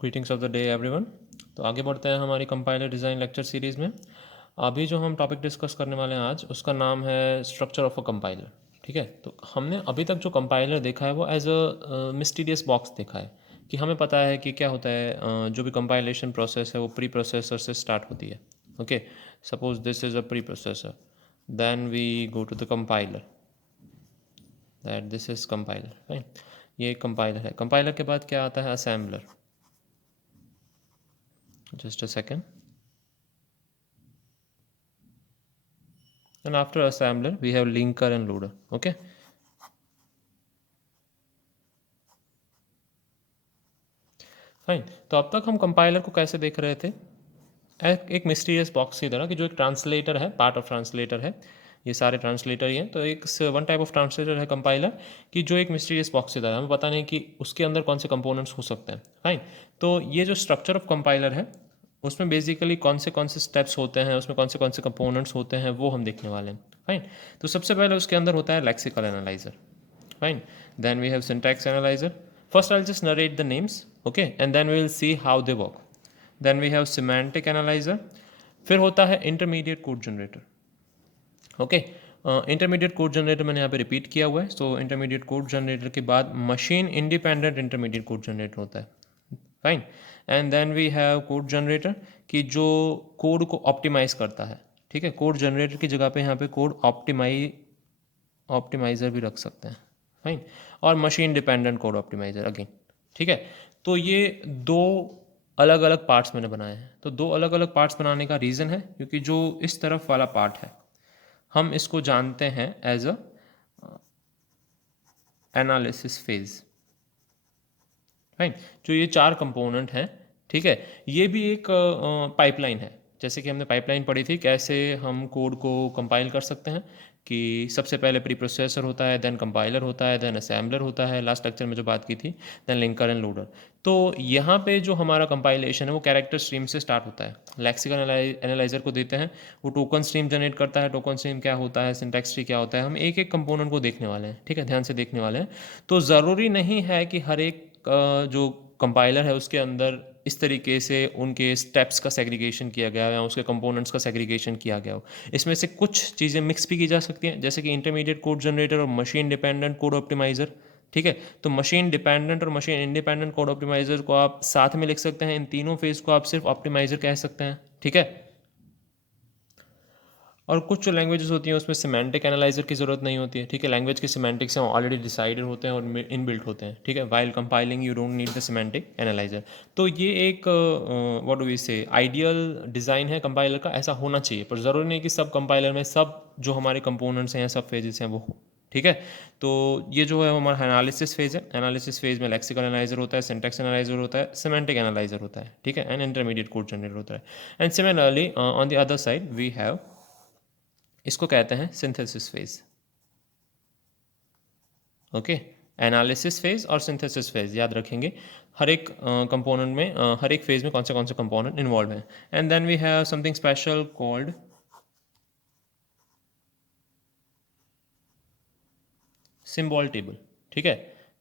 Greetings of the day everyone. तो आगे बढ़ते हैं हमारी कंपाइलर डिज़ाइन लेक्चर सीरीज़ में। अभी जो हम टॉपिक डिस्कस करने वाले हैं आज, उसका नाम है स्ट्रक्चर ऑफ अ कंपाइलर। ठीक है, तो हमने अभी तक जो कंपाइलर देखा है वो एज अ मिस्टीरियस बॉक्स देखा है कि हमें पता है कि क्या होता है। जो भी कंपाइलेशन प्रोसेस है वो प्री प्रोसेसर से स्टार्ट होती है। Okay, suppose this is a preprocessor, then we go to the compiler, that this is compiler. Fine, ये कंपाइलर है। कंपाइलर के बाद क्या आता है? Assembler. Just a second. And after assembler we have linker and loader. Okay, fine. तो अब तक हम कंपाइलर को कैसे देख रहे थे? एक मिस्टीरियस बॉक्स की तरह, कि जो एक ट्रांसलेटर है, पार्ट ऑफ ट्रांसलेटर है। ये सारे ट्रांसलेटर ही हैं। तो एक वन टाइप ऑफ ट्रांसलेटर है कंपाइलर, कि जो एक मिस्टीरियस बॉक्स की तरह, हमें पता नहीं कि उसके अंदर कौन से कंपोनेंट्स हो सकते हैं। फाइन। तो ये जो स्ट्रक्चर ऑफ कंपाइलर है, उसमें बेसिकली कौन से स्टेप्स होते हैं, उसमें कौन से कंपोनेंट्स होते हैं, वो हम देखने वाले हैं। फाइन। तो सबसे पहले उसके अंदर होता है lexical analyser. Fine. Then we have syntax analyzer. First, I'll just narrate the names, okay, and then we will see how they work. Then we have semantic analyzer. फिर होता है intermediate code generator. Okay. Intermediate code generator मैंने यहाँ पे repeat किया हुआ है। सो intermediate code generator के बाद machine independent intermediate code generator होता है। Fine. And then we have code generator, कि जो कोड को ऑप्टिमाइज करता है। ठीक है, कोड जनरेटर की जगह पे यहाँ पे कोड ऑप्टिमाइज़र भी रख सकते हैं। फाइन। और machine dependent code optimiser again. ठीक है, तो ये दो अलग अलग पार्ट्स मैंने बनाए हैं। तो दो अलग अलग पार्ट्स बनाने का रीज़न है क्योंकि जो इस तरफ वाला पार्ट है, हम इसको जानते हैं as a analysis phase. Fine. जो ये चार कंपोनेंट हैं, ठीक है, ये भी एक पाइपलाइन है। जैसे कि हमने पाइपलाइन पढ़ी थी, कैसे हम कोड को कंपाइल कर सकते हैं, कि सबसे पहले प्री प्रोसेसर होता है, देन कंपाइलर होता है, देन असेंबलर होता है, लास्ट लेक्चर में जो बात की थी, देन लिंकर एंड लोडर। तो यहाँ पे जो हमारा कंपाइलेशन है वो कैरेक्टर स्ट्रीम से स्टार्ट होता है। लेक्सिकल एनालाइजर को देते हैं, वो टोकन स्ट्रीम जनरेट करता है। टोकन स्ट्रीम क्या होता है, सिंटैक्स ट्री क्या होता है, हम एक एक कंपोनेंट को देखने वाले हैं। ठीक है, ध्यान से देखने वाले हैं। तो ज़रूरी नहीं है कि हर एक जो कंपाइलर है उसके अंदर इस तरीके से उनके स्टेप्स का सेग्रीगेशन किया गया हो या उसके कंपोनेंट्स का सेग्रीगेशन किया गया हो। इसमें से कुछ चीज़ें मिक्स भी की जा सकती हैं, जैसे कि इंटरमीडिएट कोड जनरेटर और मशीन डिपेंडेंट कोड ऑप्टिमाइज़र। ठीक है, तो मशीन डिपेंडेंट और मशीन इंडिपेंडेंट कोड ऑप्टिमाइज़र को आप साथ में लिख सकते हैं। इन तीनों फेज को आप सिर्फ ऑप्टिमाइज़र कह सकते हैं। ठीक है, और कुछ जो लैंग्वेजेस होती हैं उसमें सिमेंटिक एनालाइजर की ज़रूरत नहीं होती है। ठीक है, लैंग्वेज के सिमेंटिक्स हैं ऑलरेडी डिसाइडेड होते हैं और इनबिल्ट होते हैं। ठीक है, while compiling you don't need the semantic analyser. तो ये एक व्हाट डू वी से आइडियल डिज़ाइन है कंपाइलर का, ऐसा होना चाहिए। पर ज़रूरी नहीं कि सब कंपाइलर में सब जो हमारे कंपोनेंट्स हैं या सब फेजेस हैं वो हो। ठीक है, तो ये जो है हमारा एनालिसिस फेज है। एनालिसिस फेज में लेक्सिकल एनालाइजर होता है, सिंटैक्स एनालाइजर होता है, सिमेंटिक एनालाइजर होता है। ठीक है, एंड इंटरमीडिएट कोड जनरेटर होता है। And similarly on the other side we have, इसको कहते हैं synthesis phase. Okay, analysis phase और सिंथेसिस फेज याद रखेंगे। हर एक कंपोनेंट में हर एक फेज में कौन से कंपोनेंट इन्वॉल्व हैं। And then we have something special called symbol table. ठीक है,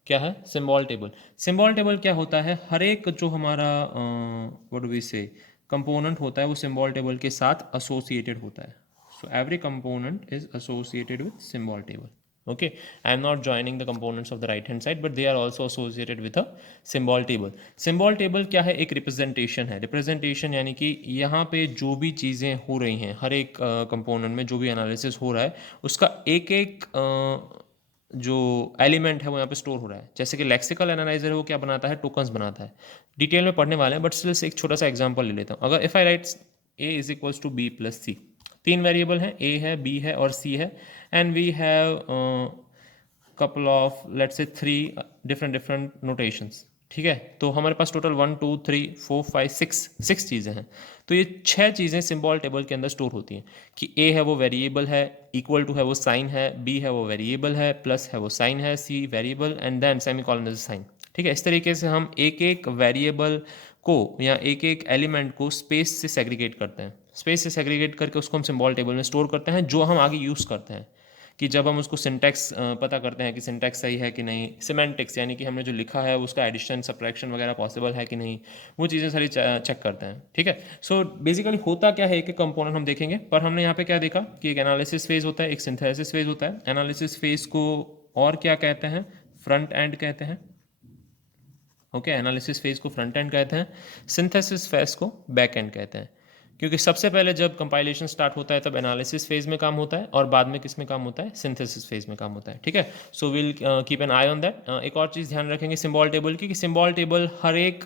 क्या है सिंबल टेबल? सिंबल टेबल क्या होता है? हर एक जो हमारा व्हाट डू वी से कंपोनेंट होता है वो सिंबल टेबल के साथ एसोसिएटेड होता है। So every component is associated with symbol table. Okay, I am not joining the components of the right hand side, but they are also associated with a symbol table. Symbol table क्या है? एक representation है। Representation यानी कि यहाँ पे जो भी चीज़ें हो रही हैं, हर एक कंपोनेंट में जो भी एनालिसिस हो रहा है, उसका एक एक जो एलिमेंट है वो यहाँ पे स्टोर हो रहा है। जैसे कि लेक्सिकल एनालाइजर है, वो क्या बनाता है? टोकन्स बनाता है। डिटेल में पढ़ने वाले हैं, बट स्टिल से एक छोटा सा एग्जांपल ले लेता हूँ। अगर if I write A is equals to B plus C, तीन वेरिएबल हैं, ए है, बी है और सी है, and we have couple of let's say three different notations. ठीक है, तो हमारे पास टोटल 1 2 3 4 5 6 चीज़ें हैं। तो ये 6 चीज़ें सिंबल टेबल के अंदर स्टोर होती हैं, कि ए है वो वेरिएबल है, इक्वल टू है वो साइन है, बी है वो वेरिएबल है, प्लस है वो साइन है, C variable, and then semicolon is sign. ठीक है, इस तरीके से हम एक एक वेरिएबल को या एक एक एलिमेंट को स्पेस से सेग्रीगेट करते हैं। स्पेस से सेग्रीगेट करके उसको हम सिंबल टेबल में स्टोर करते हैं, जो हम आगे यूज़ करते हैं। कि जब हम उसको सिंटैक्स पता करते हैं कि सिंटैक्स सही है कि नहीं, सिमेंटिक्स यानी कि हमने जो लिखा है उसका एडिशन सब्ट्रैक्शन वगैरह पॉसिबल है कि नहीं, वो चीज़ें सारी चेक करते हैं। ठीक है, सो बेसिकली होता क्या है, एक एक कंपोनेंट हम देखेंगे, पर हमने यहाँ पे क्या देखा कि एक एनालिसिस फेज होता है, एक सिंथेसिस फेज होता है। एनालिसिस फेज को और क्या कहते हैं, फ्रंट एंड कहते हैं। ओके, एनालिसिस फेज को फ्रंट एंड कहते हैं, सिंथेसिस फेज को बैक एंड कहते हैं, क्योंकि सबसे पहले जब कंपाइलेशन स्टार्ट होता है तब एनालिसिस फेज में काम होता है और बाद में किस में काम होता है, सिंथेसिस फेज में काम होता है। ठीक है, सो will keep an I on that. एक और चीज़ ध्यान रखेंगे सिंबल टेबल की, कि सिंबल टेबल हर एक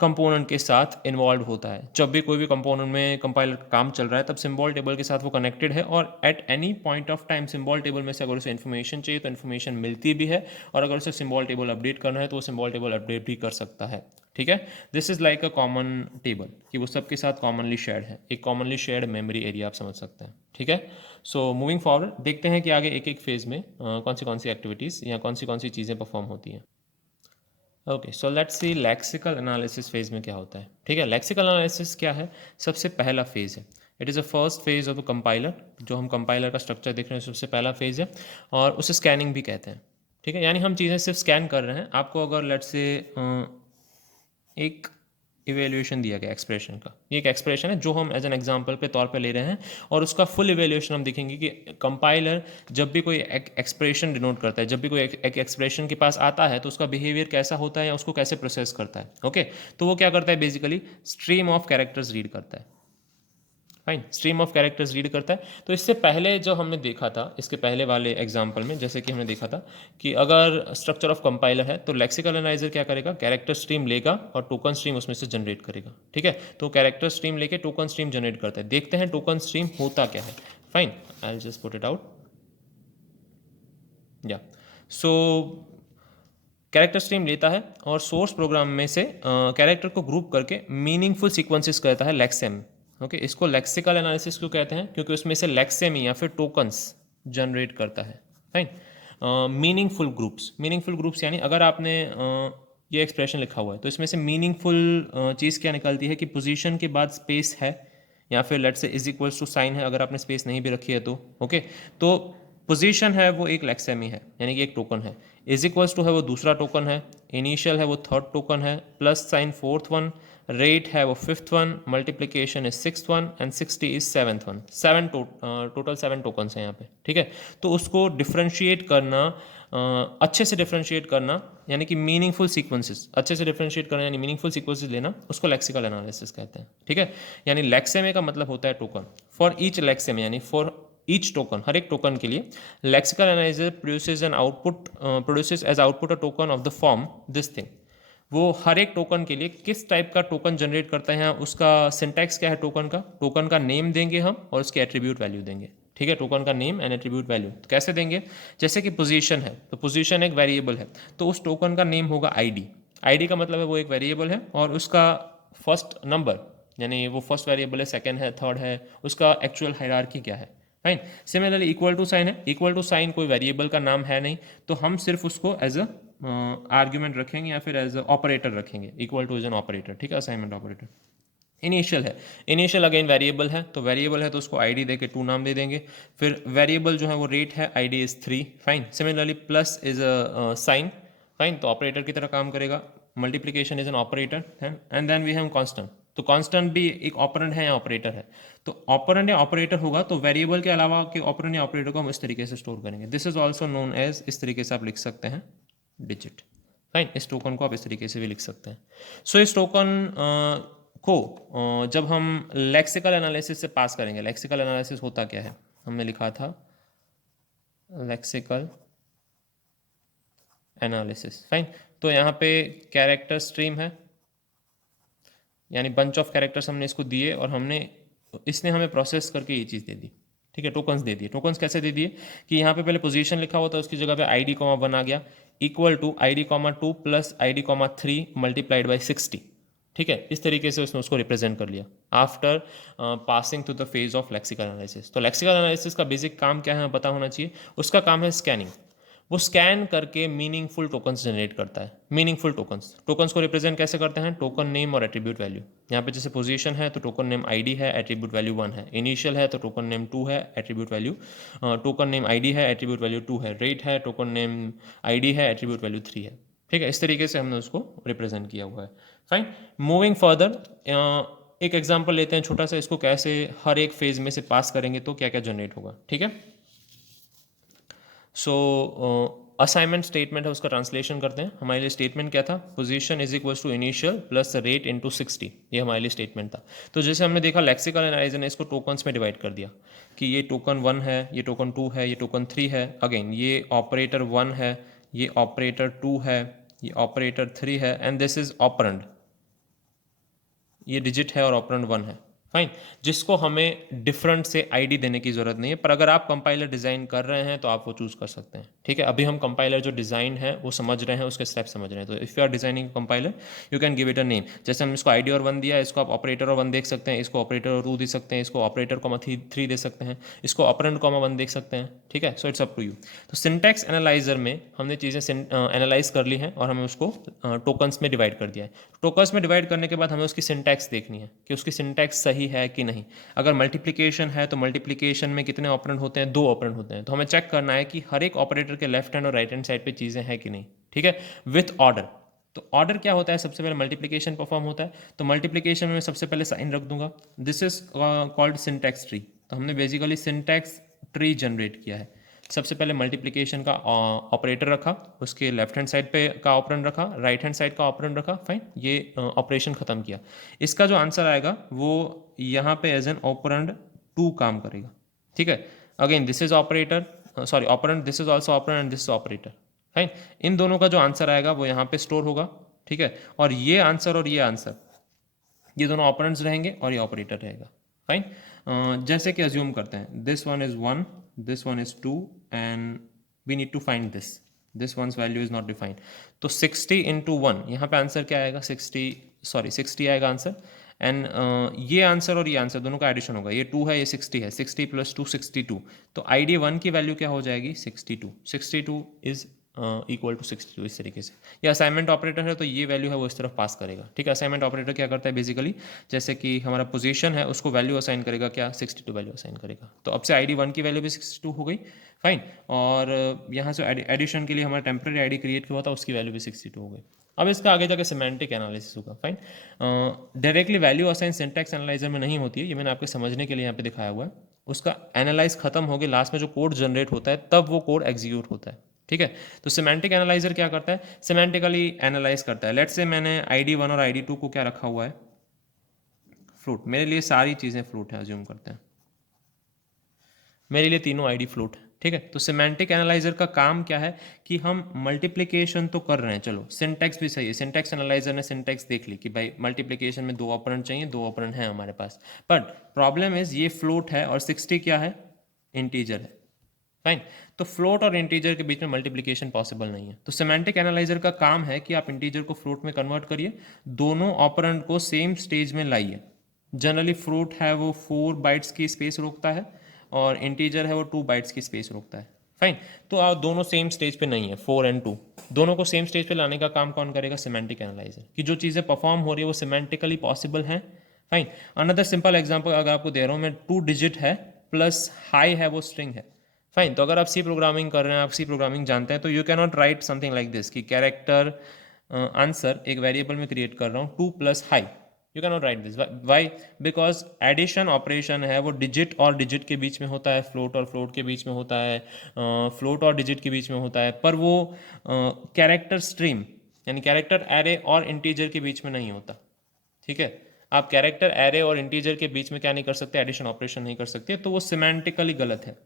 कंपोनेंट के साथ इन्वॉल्व होता है। जब भी कोई भी कंपोनेंट में कंपाइलर का काम चल रहा है तब सिंबल टेबल के साथ वो कनेक्टेड है, और at any point of time symbol table में से अगर उसे इन्फॉर्मेशन चाहिए तो इन्फॉर्मेशन मिलती भी है, और अगर उसे सिंबल टेबल अपडेट करना है तो वो सिंबल टेबल अपडेट भी कर सकता है। ठीक है, this is like a common table, कि वो सबके साथ कॉमनली शेयर्ड है, एक कॉमनली शेयर्ड मेमोरी एरिया आप समझ सकते हैं। ठीक है, सो मूविंग फॉरवर्ड देखते हैं कि आगे एक एक फेज में कौन सी एक्टिविटीज़ या कौन सी चीज़ें परफॉर्म होती हैं। Okay, so let's see lexical analysis phase में क्या होता है। ठीक है, लेक्सिकल एनालिसिस क्या है, सबसे पहला फेज है, it is a first phase of a compiler. जो हम कंपाइलर का स्ट्रक्चर देख रहे हैं सबसे पहला फेज है, और उसे स्कैनिंग भी कहते हैं। ठीक है, यानी हम चीज़ें सिर्फ स्कैन कर रहे हैं। आपको अगर लेट्स से एक इवेल्यूएशन दिया गया एक्सप्रेशन का, ये एक एक्सप्रेशन है जो हम एज एन एग्जांपल के तौर पे ले रहे हैं, और उसका फुल इवेल्यूएशन हम देखेंगे कि कंपाइलर जब भी कोई एक्सप्रेशन डिनोट करता है, जब भी कोई एक एक्सप्रेशन के पास आता है तो उसका बिहेवियर कैसा होता है या उसको कैसे प्रोसेस करता है। ओके, तो वो क्या करता है, basically stream of characters read करता है। Fine, stream of characters read करता है। तो इससे पहले जो हमने देखा था, इसके पहले वाले एग्जाम्पल में जैसे कि हमने देखा था कि अगर स्ट्रक्चर ऑफ कंपाइलर है तो लेक्सिकल एनालाइजर क्या करेगा, कैरेक्टर स्ट्रीम लेगा और टोकन स्ट्रीम उसमें से जनरेट करेगा। ठीक है, तो कैरेक्टर स्ट्रीम लेके टोकन स्ट्रीम जनरेट करता है। देखते हैं टोकन स्ट्रीम होता क्या है। Fine, I will just put it out. या सो कैरेक्टर स्ट्रीम लेता है और सोर्स प्रोग्राम में से कैरेक्टर को ग्रुप करके मीनिंगफुल सीक्वेंसेस करता है लेक्सेम। ओके, इसको लेक्सिकल एनालिसिस क्यों कहते हैं, क्योंकि उसमें से लेक्सेमी या फिर टोकन्स जनरेट करता है। फाइन, मीनिंगफुल ग्रुप्स यानी अगर आपने ये एक्सप्रेशन लिखा हुआ है तो इसमें से मीनिंगफुल चीज़ क्या निकलती है कि पोजीशन के बाद स्पेस है, या फिर let's say is equals to sign है, अगर आपने स्पेस नहीं भी रखी है तो। ओके, तो पोजीशन है वो एक लेक्सेमी है, यानी कि एक टोकन है। इज इक्वल्स टू है वो दूसरा टोकन है, इनिशियल है वो थर्ड टोकन है, plus sign fourth one, rate है वो fifth one, multiplication is sixth one, and 60 is seventh one. Total 7 tokens हैं यहाँ पे। ठीक है, तो उसको डिफ्रेंशिएट करना, अच्छे से डिफ्रेंशिएट करना, यानी कि मीनिंगफुल सीक्वेंसेस अच्छे से डिफ्रेंशिएट करना यानी मीनिंगफुल सीक्वेंसेस लेना, उसको लेक्सिकल एनालिसिस कहते हैं। ठीक है, यानी लेक्सेमे का मतलब होता है टोकन। फॉर ईच लेक्सेमे यानी फॉर ईच टोकन, हर एक टोकन के लिए lexical analyser produces as output a token of the form this thing. वो हर एक टोकन के लिए किस टाइप का टोकन जनरेट करता है, उसका सिंटैक्स क्या है, टोकन का नेम देंगे हम और उसके एट्रीब्यूट वैल्यू देंगे। ठीक है, टोकन का नेम एंड एट्रीब्यूट वैल्यू तो कैसे देंगे, जैसे कि पोजीशन है तो पोजीशन एक वेरिएबल है, तो उस टोकन का नेम होगा आईडी। आईडी का मतलब है वो एक वेरिएबल है और उसका फर्स्ट नंबर, यानी वो फर्स्ट वेरिएबल है, सेकंड है, थर्ड है, उसका एक्चुअल हायरार्की क्या है। Fine, similarly equal to sign है, इक्वल टू साइन कोई वेरिएबल का नाम है नहीं, तो हम सिर्फ उसको एज अ आर्ग्यूमेंट रखेंगे या फिर एज अ ऑपरेटर रखेंगे। Equal two is an operator. ठीक है, असाइनमेंट ऑपरेटर। इनिशियल है, इनिशियल अगेन वेरिएबल है, तो वेरिएबल है तो उसको आईडी देके 2 नाम दे देंगे। फिर वेरिएबल जो है वो रेट है, ID is 3। Fine, similarly plus is a sign. Fine, तो ऑपरेटर की तरह काम करेगा। Multiplication is an operator, and then we have constant, तो कांस्टेंट भी एक ऑपरेंड है या ऑपरेटर है। तो ऑपरेंड या ऑपरेटर होगा तो वेरिएबल के अलावा के ऑपरेंड या ऑपरेटर को हम इस तरीके से स्टोर करेंगे। This is also known as, इस तरीके से आप लिख सकते हैं, डिजिट। फाइन, इस टोकन को आप इस तरीके से भी लिख सकते हैं। सो इस टोकन को जब हम लेक्सिकल एनालिसिस से पास करेंगे, लेक्सिकल एनालिसिस होता क्या है, हमने लिखा था लेक्सिकल एनालिसिस। फाइन, तो यहाँ पे कैरेक्टर स्ट्रीम है, यानी बंच ऑफ कैरेक्टर्स हमने इसको दिए और इसने हमें प्रोसेस करके ये चीज़ दे दी। ठीक है, टोकन्स दे दिए। टोकन्स कैसे दे दिए कि यहाँ पे पहले पोजीशन लिखा हुआ था, उसकी जगह पे आईडी कॉमा 1 आ गया, equal to ID comma 2 plus ID comma 3 multiplied by 60। ठीक है, इस तरीके से उसने उसको रिप्रेजेंट कर लिया after passing through the phase of lexical analysis. तो लेक्सिकल एनालिसिस का बेसिक काम क्या है पता होना चाहिए। उसका काम है स्कैनिंग। वो स्कैन करके मीनिंगफुल टोकन्स जनरेट करता है। मीनिंगफुल टोकन्स को रिप्रेजेंट कैसे करते हैं? टोकन नेम और एट्रीब्यूट वैल्यू। यहाँ पे जैसे पोजीशन है तो टोकन नेम आईडी है, एट्रीब्यूट वैल्यू 1 है। इनिशियल है तो टोकन नेम 2 है, attribute value token name ID है, एट्रीब्यूट वैल्यू 2 है। रेट है, टोकन नेम आईडी है, एट्रीब्यूट वैल्यू 3 है। ठीक है, इस तरीके से हमने उसको रिप्रेजेंट किया हुआ है। फाइन, मूविंग फर्दर एक एग्जाम्पल लेते हैं छोटा सा, इसको कैसे हर एक फेज में से पास करेंगे तो क्या क्या जनरेट होगा। ठीक है, सो असाइनमेंट स्टेटमेंट है, उसका ट्रांसलेशन करते हैं। हमारे लिए स्टेटमेंट क्या था? Position is equal to initial plus rate into 60, ये हमारे लिए स्टेटमेंट था। तो जैसे हमने देखा लेक्सिकल एनालाइजर ने इसको टोकन्स में डिवाइड कर दिया कि ये टोकन 1 है, ये टोकन 2 है, ये टोकन 3 है। अगेन ये ऑपरेटर 1 है, ये ऑपरेटर 2 है, ये ऑपरेटर 3 है, एंड दिस इज ऑपरेंड, ये डिजिट है और ऑपरेंड 1 है। फाइन, जिसको हमें डिफरेंट से आईडी देने की ज़रूरत नहीं है, पर अगर आप कंपाइलर डिज़ाइन कर रहे हैं तो आप वो चूज़ कर सकते हैं। ठीक है, अभी हम कंपाइलर जो डिज़ाइन है वो समझ रहे हैं, उसके स्टेप समझ रहे हैं। तो if you are designing compiler you can give it a name. जैसे हम इसको आईडी और 1 दिया, इसको आप ऑपरेटर और 1 देख सकते हैं, इसको ऑपरेटर और 2 दे सकते हैं, इसको ऑपरेटर कॉमा 3 दे सकते हैं, इसको ऑपरेंड कॉमा 1 देख सकते हैं। ठीक है, so it's up to you. तो सिंटैक्स एनालाइजर में हमने चीज़ें एनालाइज कर ली हैं और हमें उसको टोकन्स में डिवाइड कर दिया है। टोकन्स में डिवाइड करने के बाद हमें उसकी सिंटैक्स देखनी है कि उसकी सिंटैक्स सही है कि नहीं। अगर मल्टीप्लिकेशन है तो मल्टीप्लिकेशन में कितने ऑपरेंड होते हैं? 2 ऑपरेंड होते हैं। तो हमें चेक करना है कि हर एक ऑपरेटर के लेफ्ट हैंड और राइट हैंड साइड पे चीज़ें हैं कि नहीं। ठीक है, विथ ऑर्डर। तो ऑर्डर क्या होता है? सबसे पहले मल्टीप्लिकेशन परफॉर्म होता है, तो मल्टीप्लिकेशन में मैं सबसे पहले साइन रख दूंगा। This is called syntax tree. तो हमने बेसिकली सिंटैक्स ट्री जनरेट किया है। सबसे पहले मल्टीप्लिकेशन का ऑपरेटर रखा, उसके लेफ्ट हैंड साइड पे का ऑपरेंड रखा, राइट हैंड साइड का ऑपरेंड रखा। फाइन, ये ऑपरेशन खत्म किया। इसका जो आंसर आएगा वो यहाँ पे एज एन ऑपरेंड 2 काम करेगा। ठीक है, again this is operator, sorry operand, this is also operand and this is operator. Fine, इन दोनों का जो आंसर आएगा वो यहाँ पे स्टोर होगा। ठीक है, और ये आंसर ये दोनों ऑपरेंड्स रहेंगे और ये ऑपरेटर रहेगा। फाइन, जैसे कि अज्यूम करते हैं this one is 1, this one is 2 and we need to find this one's value is not defined. तो 60 इंटू 1, यहाँ पे आंसर क्या आएगा? 60 आएगा आंसर। एंड ये आंसर और ये आंसर दोनों का एडिशन होगा। ये 2 है, ये 60 है, 60 प्लस 2 62। तो ID 1 की वैल्यू क्या हो जाएगी? 62। 62 इज इक्वल टू 62, इस तरीके से। ये असाइनमेंट ऑपरेटर है तो ये वैल्यू है वो इस तरफ पास करेगा। ठीक है, असाइनमेंट ऑपरेटर क्या करता है बेसिकली, जैसे कि हमारा पोजीशन है उसको वैल्यू असाइन करेगा, क्या? 62 वैल्यू असाइन करेगा। तो अब से ID 1 की वैल्यू भी 62 हो गई। फाइन, और यहाँ से एडिशन के लिए हमारा टेम्प्रेरी ID क्रिएट हुआ था, उसकी वैल्यू भी 62 हो गई। अब इसका आगे जाके सिमेंटिक एनालिसिस होगा। Fine, directly value assign syntax analyser में नहीं होती है, ये मैंने आपके समझने के लिए यहाँ पे दिखाया हुआ है। उसका एनालाइज खत्म हो गया, लास्ट में जो कोड जनरेट होता है तब वो कोड एग्जीक्यूट होता है। ठीक है, तो सिमेंटिक एनालाइजर क्या करता है? सिमेंटिकली एनालाइज करता है। लेट्स से मैंने ID 1 और ID 2 को क्या रखा हुआ है? फ्लोट। मेरे लिए सारी चीज़ें फ्लोट है, अज्यूम करते हैं मेरे लिए तीनों ID फ्लोट है। ठीक है, तो सिमेंटिक एनालाइजर का काम क्या है कि हम मल्टीप्लिकेशन तो कर रहे हैं, चलो सिंटैक्स भी सही है। सिंटैक्स एनालाइजर ने सिंटैक्स देख ली कि भाई मल्टीप्लिकेशन में 2 ऑपरेंड चाहिए, 2 ऑपरेंड हैं हमारे पास, बट प्रॉब्लम इज ये फ्लोट है और 60 क्या है? इंटीजर है। फाइन, तो फ्लोट और इंटीजर के बीच में मल्टीप्लिकेशन पॉसिबल नहीं है। तो सिमेंटिक एनालाइजर का काम है कि आप इंटीजर को फ्लोट में कन्वर्ट करिए, दोनों ऑपरेंड को सेम स्टेज में लाइए। जनरली फ्लोट है वो 4 बाइट्स की स्पेस रोकता है और इंटीजर है वो 2 बाइट्स की स्पेस रोकता है। फाइन, तो आप दोनों सेम स्टेज पे नहीं है, 4 एंड 2 दोनों को सेम स्टेज पे लाने का काम कौन करेगा? Semantic analyser. कि जो चीज़ें परफॉर्म हो रही है वो सिमेंटिकली पॉसिबल हैं। फाइन, अनदर सिंपल एग्जांपल अगर आपको दे रहा हूँ मैं, 2 डिजिट है प्लस हाई है वो स्ट्रिंग है। फाइन, तो अगर आप सी प्रोग्रामिंग कर रहे हैं, आप सी प्रोग्रामिंग जानते हैं, तो you can not write something like this कि कैरेक्टर आंसर एक वेरिएबल में क्रिएट कर रहा हूँ 2 plus hi. You can not write this. Why? Because addition operation है वो डिजिट और डिजिट के बीच में होता है, फ्लोट और फ्लोट के बीच में होता है, फ्लोट और डिजिट के बीच में होता है, पर वो कैरेक्टर स्ट्रीम यानी कैरेक्टर एरे और इंटीजर के बीच में नहीं होता। ठीक है, आप कैरेक्टर एरे और इंटीजर के बीच में क्या नहीं कर सकते? एडिशन ऑपरेशन नहीं कर सकते, तो वो सिमेंटिकली गलत है।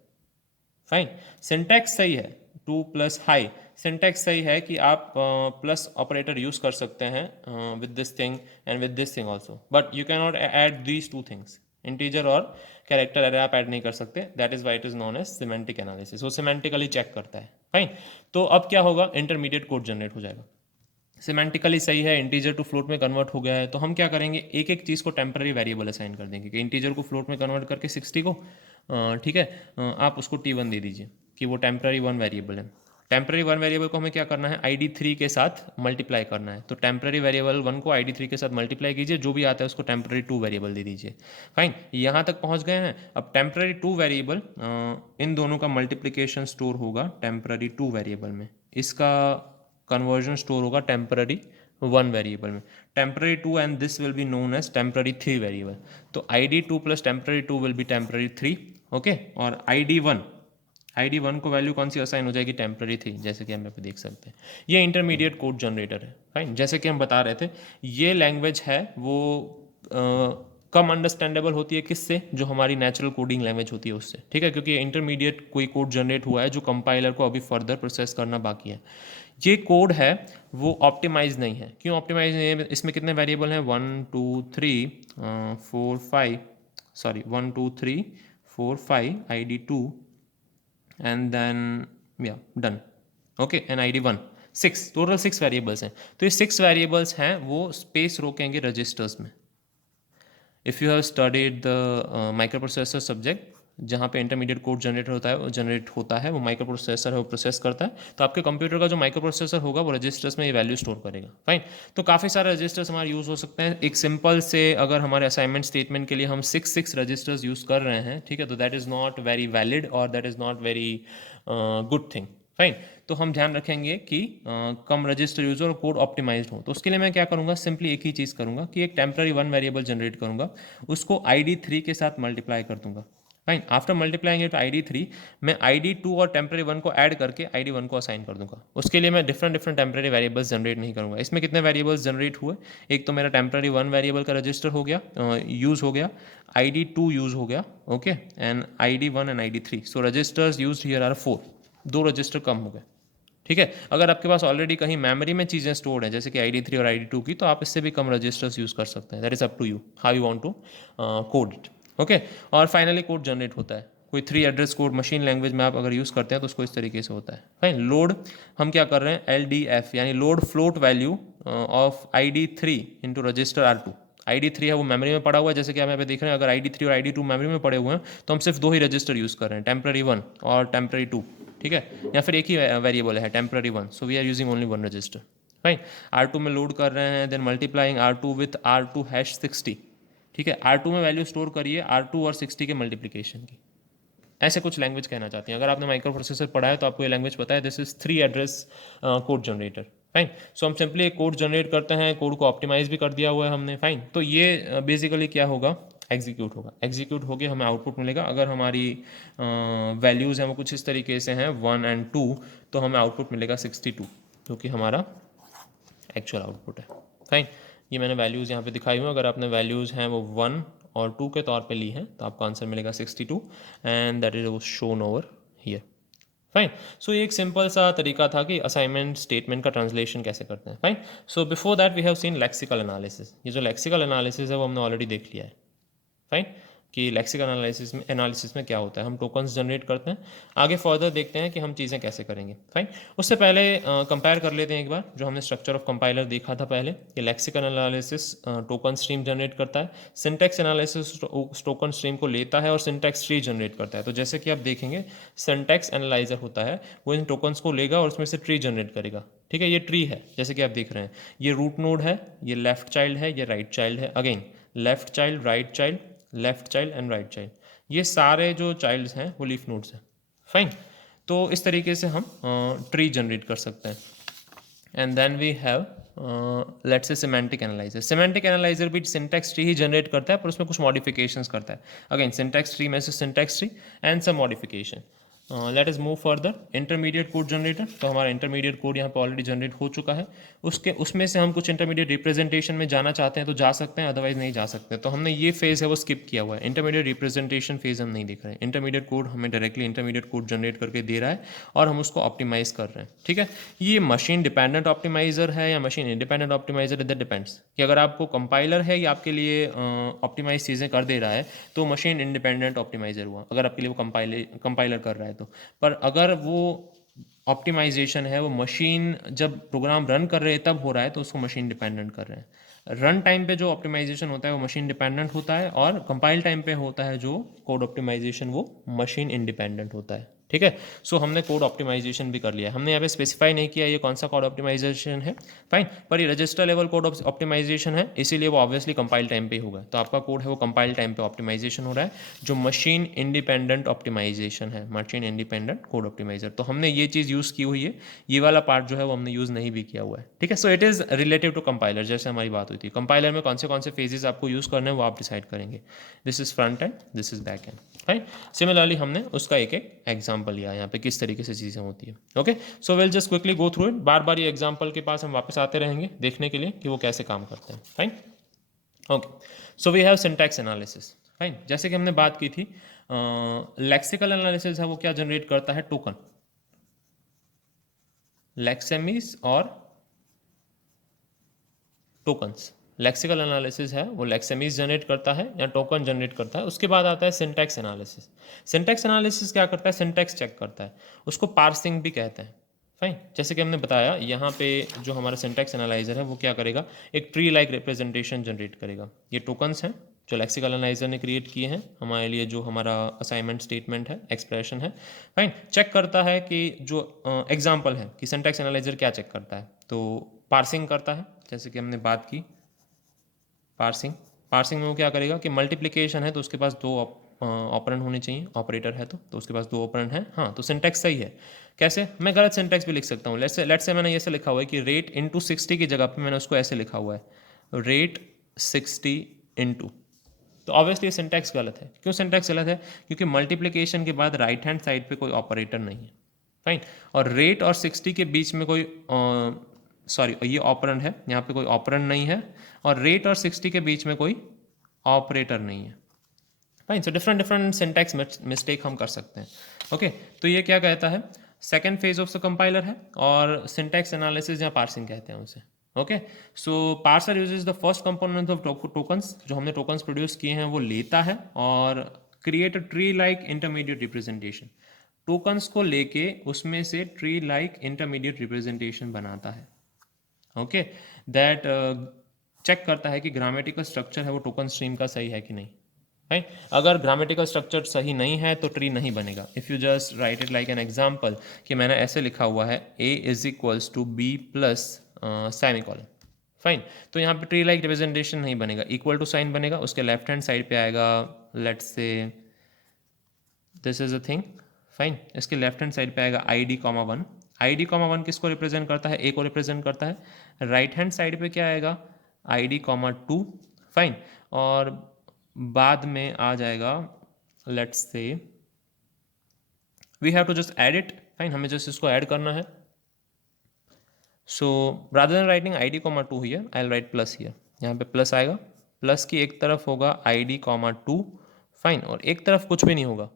फाइन, सिंटैक्स सही है, 2 प्लस हाई सिंटैक्स सही है कि आप प्लस ऑपरेटर यूज कर सकते हैं with this thing and with this thing also, but you can not add these 2 things. Integer और कैरेक्टर एरे आप ऐड नहीं कर सकते, that is why it is known as semantic analysis. वो semantically check करता है। फाइन, तो अब क्या होगा? इंटरमीडिएट कोड जनरेट हो जाएगा। सिमेंटिकली सही है, इंटीजर टू फ्लोट में कन्वर्ट हो गया है, तो हम क्या करेंगे? एक एक चीज़ को टेम्पररी वेरिएबल असाइन कर देंगे कि इंटीजर को फ्लोट में कन्वर्ट करके 60 को ठीक है, आप उसको T1 दे दीजिए कि वो टेम्पररी 1 वेरिएबल है। टेम्पररी वन वेरिएबल को हमें क्या करना है, ID3 के साथ मल्टीप्लाई करना है। तो टेम्पररी वेरिएबल 1 को ID3 के साथ मल्टीप्लाई कीजिए, जो भी आता है उसको टेम्पररी 2 वेरिएबल दे दीजिए। फाइन, यहाँ तक पहुँच गए हैं। अब टेम्पररी 2 वेरिएबल, इन दोनों का मल्टीप्लिकेशन स्टोर होगा टेम्पररी 2 वेरिएबल में, इसका कन्वर्जन स्टोर होगा टेम्पररी 1 वेरिएबल में। Temporary 2 and this will be known as temporary 3 variable. तो ID2 plus temporary 2 will be temporary 3, okay. और ID1 को वैल्यू कौन सी असाइन हो जाएगी, टेम्पररी 3, जैसे कि हम यहाँ पे देख सकते हैं। ये इंटरमीडिएट कोड जनरेटर है। फाइन, जैसे कि हम बता रहे थे, ये लैंग्वेज है वो कम अंडरस्टैंडेबल होती है किससे, जो हमारी नेचुरल कोडिंग लैंग्वेज होती है उससे, ठीक है, क्योंकि इंटरमीडिएट कोई कोड जनरेट हुआ है जो कंपाइलर को अभी फर्दर प्रोसेस करना बाकी है। ये कोड है वो ऑप्टिमाइज नहीं है। क्यों ऑप्टिमाइज नहीं है, इसमें कितने वेरिएबल हैं, 1 2 3 4 5, sorry 1 2 3 4 5, ID2 and then yeah done, okay, and ID1, 6, total 6 variables हैं। तो ये 6 वेरिएबल्स हैं वो स्पेस रोकेंगे रजिस्टर्स में। If you have studied the micro processor subject, जहाँ पे इंटरमीडिएट कोड जनरेट होता है वो माइक्रो प्रोसेसर है, वो प्रोसेस करता है। तो आपके कंप्यूटर का जो माइक्रो प्रोसेसर होगा वो रजिस्टर्स में ये वैल्यू स्टोर करेगा। फाइन, तो काफ़ी सारे रजिस्टर्स हमारे यूज़ हो सकते हैं। एक सिंपल से अगर हमारे असाइनमेंट स्टेटमेंट के लिए हम 6 रजिस्टर्स यूज़ कर रहे हैं, ठीक है, तो that is not very valid और that is not very good thing. Fine, तो हम ध्यान रखेंगे कि कम रजिस्टर यूज़ और कोड ऑप्टिमाइज्ड हो। तो उसके लिए मैं क्या करूँगा, सिंपली एक ही चीज़ करूँगा कि एक टेम्पररी 1 वेरिएबल जनरेट करूँगा, उसको ID3 के साथ मल्टीप्लाई कर दूंगा। Fine, after multiplying it ID3, मैं ID2 और टेम्पररी 1 को ऐड करके ID1 को असाइन कर दूंगा। उसके लिए मैं डिफरेंट टेम्पररी वेरिएबल्स जनरेट नहीं करूँगा। इसमें कितने वेरिएबल्स जनरेट हुए, एक तो मेरा टेम्पररी 1 वेरिएबल का रजिस्टर हो गया, यूज़ हो गया, ID2 यूज़ हो गया, okay, and ID1 and ID3। So registers use here are 4, 2 register कम हो गए, ठीक है। अगर आपके पास ऑलरेडी कहीं मेमोरी में चीज़ें स्टोर्ड हैं जैसे कि ID3 और ID2 की, तो आप इससे भी कम रजिस्टर्स यूज़ कर सकते हैं। That is up to you how you want to code it, okay. और फाइनली कोड जनरेट होता है। कोई 3 एड्रेस कोड मशीन लैंग्वेज में आप अगर यूज़ करते हैं तो उसको इस तरीके से होता है। फाइन, लोड हम क्या कर रहे हैं, LDF यानी load float value of ID3 into register R2। ID3 है वो मेमोरी में पड़ा हुआ है, जैसे कि आप यहाँ पे देख रहे हैं। अगर ID3 और ID2 मेमोरी में पड़े हुए हैं तो हम सिर्फ 2 ही रजिस्टर यूज़ कर रहे हैं, टेम्पररी 1 और टेम्पररी 2, ठीक है, या फिर एक ही वेरिएबल है temporary 1, so we are using only 1 register. Fine, R2 में लोड कर रहे हैं, then multiplying R2 with R2 hash 60, ठीक है। R2 में वैल्यू स्टोर करिए R2 और 60 के मल्टीप्लिकेशन की। ऐसे कुछ लैंग्वेज कहना चाहती हैं। अगर आपने माइक्रो प्रोसेसर पढ़ा है तो आपको ये लैंग्वेज पता है। This is 3 address code generator. Fine, so हम सिंपली एक कोड जनरेट करते हैं, कोड को ऑप्टिमाइज भी कर दिया हुआ है हमने। फाइन, तो ये बेसिकली क्या होगा, एग्जीक्यूट होगा। एग्जीक्यूट हो गया, हमें आउटपुट मिलेगा। अगर हमारी वैल्यूज़ हैं वो कुछ इस तरीके से हैं 1 एंड 2, तो हमें आउटपुट मिलेगा 62, जो कि हमारा एक्चुअल आउटपुट है। फाइन, ये मैंने वैल्यूज़ यहाँ पे दिखाई हुई। अगर आपने वैल्यूज़ हैं वो 1 और 2 के तौर पे ली हैं तो आपका आंसर मिलेगा 62 and that is shown over here. Fine, so ये एक सिंपल सा तरीका था कि असाइनमेंट स्टेटमेंट का ट्रांसलेशन कैसे करते हैं। Fine, so before that we have seen lexical analysis. ये जो लेक्सिकल एनालिसिस है वो हमने ऑलरेडी देख लिया है। फाइन, कि लेक्सिकल एनालिसिस में क्या होता है, हम टोकन्स जनरेट करते हैं। आगे फर्दर देखते हैं कि हम चीज़ें कैसे करेंगे। फाइन, उससे पहले कंपेयर कर लेते हैं एक बार जो हमने स्ट्रक्चर ऑफ कंपाइलर देखा था पहले, कि lexical analysis token stream generate करता है, सिंटैक्स एनालिसिस टोकन स्ट्रीम को लेता है और सिंटैक्स ट्री जनरेट करता है। तो जैसे कि आप देखेंगे सिंटैक्स एनालाइजर होता है, वो इन टोकन्स को लेगा और उसमें से ट्री जनरेट करेगा, ठीक है। ये ट्री है जैसे कि आप देख रहे हैं, ये रूट नोड है, ये लेफ्ट चाइल्ड है, ये राइट चाइल्ड है, again left child, right child, left child and right child, ये सारे जो चाइल्ड्स हैं वो लीफ नोड्स हैं। फाइन, तो इस तरीके से हम ट्री जनरेट कर सकते हैं। And then we have let's say semantic analyser. Semantic analyser भी सिंटैक्स ट्री ही जनरेट करता है पर उसमें कुछ मॉडिफिकेशंस करता है। अगेन सिंटैक्स ट्री में से syntax tree and some modification. Let us move further. Intermediate code generator, तो हमारा इंटरमीडिएट कोड यहाँ पे ऑलरेडी जनरेट हो चुका है। उसमें से हम कुछ इंटरमीडिएट रिप्रेजेंटेशन में जाना चाहते हैं तो जा सकते हैं, अदरवाइज नहीं जा सकते। तो हमने ये फेज़ है वो स्किप किया हुआ है, इंटरमीडिएट रिप्रेजेंटेशन फेज़ हम नहीं देख रहे हैं। इंटरमीडिएट कोड हमें डायरेक्टली इंटरमीडिएट कोड जनरेट करके दे रहा है और हम उसको ऑप्टिमाइज़ कर रहे हैं, ठीक है। ये मशीन डिपेंडेंट ऑप्टिमाइज़र है या machine independent optimiser, that depends कि अगर आपको कंपाइलर है या आपके लिए ऑप्टिमाइज चीज़ें कर दे रहा है तो मशीन इंडिपेंडेंट ऑप्टिमाइज़र हुआ, अगर आपके लिए वो कंपाइलर कर रहा है तो। पर अगर वो ऑप्टिमाइजेशन है वो मशीन जब प्रोग्राम रन कर रहे हैं तब हो रहा है तो उसको मशीन डिपेंडेंट कर रहे हैं। रन टाइम पे जो ऑप्टिमाइजेशन होता है वो मशीन डिपेंडेंट होता है और कंपाइल टाइम पे होता है जो कोड ऑप्टिमाइजेशन वो मशीन इंडिपेंडेंट होता है। ठीक है। सो हमने कोड ऑप्टिमाइजेशन भी कर लिया है। हमने यहाँ पे स्पेसिफाई नहीं किया ये कौन सा कोड ऑप्टिमाइजेशन है, फाइन, पर ये रजिस्टर लेवल कोड ऑप्टिमाइजेशन है, इसीलिए वो ऑब्वियसली कंपाइल टाइम पे ही होगा। तो आपका कोड है वो कंपाइल टाइम पे ऑप्टिमाइजेशन हो रहा है, जो मशीन इंडिपेंडेंट ऑप्टिमाइजेशन है, मशीन इंडिपेंडेंट कोड ऑप्टिमाइजर। तो हमने ये चीज़ यूज़ की हुई है, ये वाला पार्ट जो है वो हमने यूज़ नहीं भी किया हुआ है, ठीक है। So it is relative to compiler, जैसे हमारी बात हुई थी। कंपाइलर में कौन से फेजेस आपको यूज़ करने हैं वो आप डिसाइड करेंगे। This is front end, this is back and, right. Similarly हमने उसका एक एक एग्जाम्पल लिया यहाँ पे किस तरीके से चीज़ें होती है। Okay, so will just quickly go through it. बार बार ये एग्जाम्पल के पास हम वापस आते रहेंगे देखने के लिए कि वो कैसे काम करते हैं, fine. Okay, so we have syntax analysis, fine. जैसे कि हमने बात की थी, लेक्सिकल एनालिसिस है वो क्या जनरेट करता है, टोकन, लेक्सेमीज और टोकन्स। लेक्सिकल एनालिसिस है वो लेक्सेमीज जनरेट करता है या टोकन जनरेट करता है। उसके बाद आता है सिंटैक्स एनालिसिस। सिंटैक्स एनालिसिस क्या करता है, सिंटैक्स चेक करता है, उसको पार्सिंग भी कहते हैं, फाइन। जैसे कि हमने बताया यहाँ पे जो हमारा सिंटैक्स एनालाइजर है वो क्या करेगा, एक ट्री लाइक रिप्रेजेंटेशन जनरेट करेगा। ये टोकन्स हैं जो लेक्सिकल एनालाइजर ने क्रिएट किए हैं हमारे लिए, जो हमारा असाइनमेंट स्टेटमेंट है, एक्सप्रेशन है, फाइन। चेक करता है कि जो एग्जाम्पल है कि सिंटैक्स एनालाइजर क्या चेक करता है, तो पार्सिंग करता है, जैसे कि हमने बात की पार्सिंग। पार्सिंग में वो क्या करेगा कि मल्टीप्लिकेशन है तो उसके पास दो ऑपरेंड होने चाहिए, ऑपरेटर है तो उसके पास दो ऑपरेंड है, हाँ, तो सिंटैक्स सही है। कैसे, मैं गलत सिंटैक्स भी लिख सकता हूँ। लेट्स से मैंने ऐसे लिखा हुआ है कि रेट इंटू 60 की जगह पे मैंने उसको ऐसे लिखा हुआ है रेट 60 इंटू, तो ऑब्वियसली सिंटैक्स गलत है। क्यों सिंटैक्स गलत है, क्योंकि मल्टीप्लिकेशन के बाद राइट हैंड साइड पे कोई ऑपरेटर नहीं है, फाइन। और रेट और 60 के बीच में कोई सॉरी ये ऑपरेंड है, यहाँ पे कोई ऑपरेंड नहीं है, और रेट और 60 के बीच में कोई ऑपरेटर नहीं है, fine. So different different syntax mistake हम कर सकते हैं। ओके, तो ये क्या कहता है, second phase of the compiler है, और सिंटैक्स एनालिसिस या पार्सिंग कहते हैं उसे। Okay, so parser uses the first component of tokens, जो हमने टोकन्स प्रोड्यूस किए हैं वो लेता है और create a tree like intermediate representation, tokens को लेके उसमें से ट्री लाइक इंटरमीडिएट रिप्रेजेंटेशन बनाता है। ओके, दैट चेक करता है कि ग्रामेटिकल स्ट्रक्चर है वो टोकन स्ट्रीम का सही है कि नहीं, राइट। अगर ग्रामेटिकल स्ट्रक्चर सही नहीं है तो ट्री नहीं बनेगा। If you just write it like an example, कि मैंने ऐसे लिखा हुआ है a is equals to B plus semicolon, fine, तो यहाँ पे ट्री लाइक रिप्रेजेंटेशन नहीं बनेगा, इक्वल टू साइन बनेगा, उसके लेफ्ट हैंड साइड पे आएगा, let's say this is a thing, fine. इसके लेफ्ट हैंड साइड पे आएगा ID,1। ID,1 किसको रिप्रेजेंट करता है, ए को रिप्रेजेंट करता है। राइट हैंड साइड पे क्या आएगा, ID,2, फाइन। और बाद में आ जाएगा, let's say we have to just add it, fine, हमें जस्ट इसको ऐड करना है। So rather than writing ID,2 here, I will write plus here, यहाँ पे प्लस आएगा, प्लस की एक तरफ होगा ID,2, फाइन, और एक तरफ कुछ भी नहीं होगा,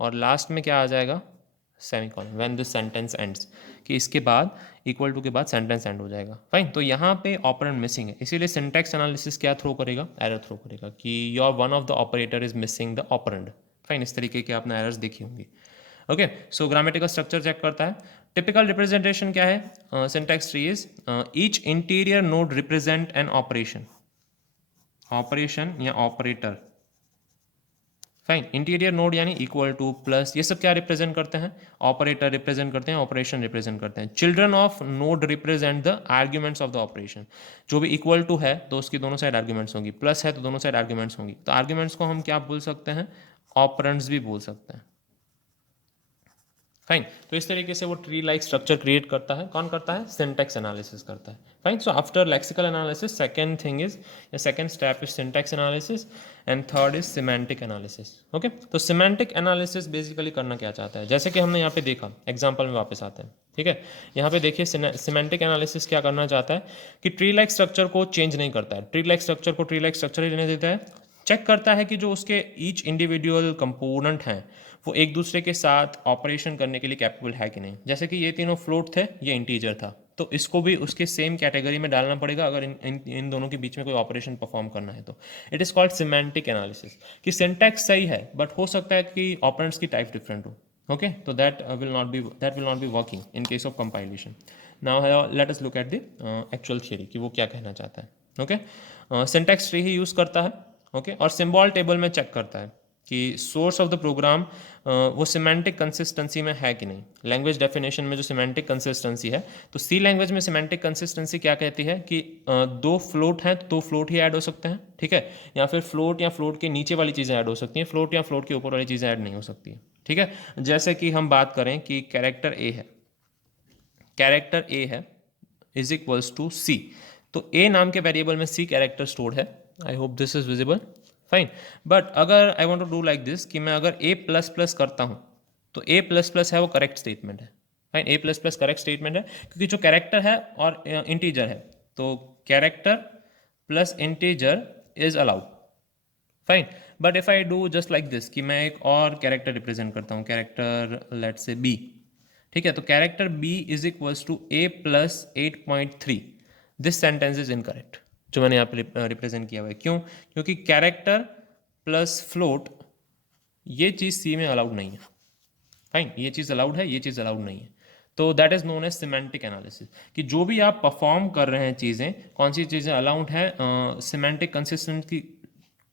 और लास्ट में क्या आ जाएगा, semicolon, when this sentence ends, कि इसके बाद इक्वल टू के बाद सेंटेंस एंड हो जाएगा, फाइन। तो यहाँ पे ऑपरेंड मिसिंग है, इसीलिए सिंटैक्स एनालिसिस क्या थ्रो करेगा, एरर थ्रो करेगा कि your one of the operator is missing the operand, fine. इस तरीके के आपने एरर्स देखी होंगी। ओके, सो ग्रामेटिकल स्ट्रक्चर चेक करता है। टिपिकल रिप्रेजेंटेशन क्या है, syntax tree is each interior node represent an operation, operation या ऑपरेटर, फाइन। इंटीरियर नोड यानी इक्वल टू, प्लस, ये सब क्या रिप्रेजेंट करते हैं, ऑपरेटर रिप्रेजेंट करते हैं, ऑपरेशन रिप्रेजेंट करते हैं। Children of node represent the arguments of the operation, जो भी इक्वल टू है तो उसकी दोनों साइड आर्ग्यूमेंट्स होंगी, प्लस है तो दोनों साइड आर्ग्यूमेंट्स होंगी। तो आर्ग्यूमेंट्स को हम क्या बोल सकते हैं, ऑपरेंड्स भी बोल सकते हैं, फाइन। तो इस तरीके से वो ट्री लाइक स्ट्रक्चर क्रिएट करता है, कौन करता है, सिंटैक्स एनालिसिस करता है, fine. So after lexical analysis second thing is, या second step is syntax analysis, and third is semantic analysis. Okay, तो सिमेंटिक एनालिसिस बेसिकली करना क्या चाहता है, जैसे कि हमने यहाँ पे देखा, एग्जाम्पल में वापस आते हैं, ठीक है। यहाँ पे देखिए सिमेंटिक एनालिसिस क्या करना चाहता है कि ट्री लाइक स्ट्रक्चर को चेंज नहीं करता है, ट्री लाइक स्ट्रक्चर को ट्री लाइक स्ट्रक्चर ही रहने देता है। चेक करता है कि जो उसके ईच इंडिविजुअल कंपोनेंट हैं वो एक दूसरे के साथ ऑपरेशन करने के लिए कैपेबल है कि नहीं। जैसे कि ये तीनों फ्लोट थे, ये इंटीजर था, तो इसको भी उसके सेम कैटेगरी में डालना पड़ेगा अगर इन दोनों के बीच में कोई ऑपरेशन परफॉर्म करना है तो। It is called semantic analysis, कि सिंटैक्स सही है बट हो सकता है कि ऑपरेंट्स की टाइप डिफरेंट हो। ओके, तो that will not be working in case of compilation. Now let us look at the actual theory कि वो क्या कहना चाहता है। ओके, सिंटैक्स ट्री ही यूज़ करता है, ओके, और सिंबल टेबल में चेक करता है कि सोर्स ऑफ द प्रोग्राम वो सिमेंटिक कंसिस्टेंसी में है कि नहीं। लैंग्वेज डेफिनेशन में जो सिमेंटिक कंसिस्टेंसी है, तो सी लैंग्वेज में सिमेंटिक कंसिस्टेंसी क्या कहती है कि दो फ्लोट हैं तो फ्लोट ही ऐड हो सकते हैं, ठीक है, या फिर फ्लोट या फ्लोट के नीचे वाली चीज़ें ऐड हो सकती हैं, फ्लोट या फ्लोट के ऊपर वाली चीज़ें ऐड नहीं हो सकती हैं, ठीक है। जैसे कि हम बात करें कि कैरेक्टर ए है, कैरेक्टर ए है इज इक्वल्स टू सी, तो ए नाम के वेरिएबल में सी कैरेक्टर स्टोर्ड है। I hope this is visible, fine. But अगर I want to do like this कि मैं अगर ए प्लस प्लस करता हूँ, तो ए प्लस प्लस है वो करेक्ट स्टेटमेंट है, फाइन, ए प्लस प्लस करेक्ट स्टेटमेंट है, क्योंकि जो कैरेक्टर है और इंटीजर है, तो character plus integer is allowed, fine. But if I do just like this कि मैं एक और कैरेक्टर रिप्रेजेंट करता हूँ, कैरेक्टर लेट से बी, ठीक है, तो character b is equals to a plus 8.3, this sentence is incorrect, जो मैंने यहाँ पे रिप्रेजेंट किया हुआ है। क्यों? क्योंकि कैरेक्टर प्लस फ्लोट ये चीज़ सी में अलाउड नहीं है, फाइन, ये चीज़ अलाउड है, ये चीज़ अलाउड नहीं है। तो that is known as semantic analysis, कि जो भी आप परफॉर्म कर रहे हैं चीज़ें, कौन सी चीज़ें अलाउड है सिमेंटिक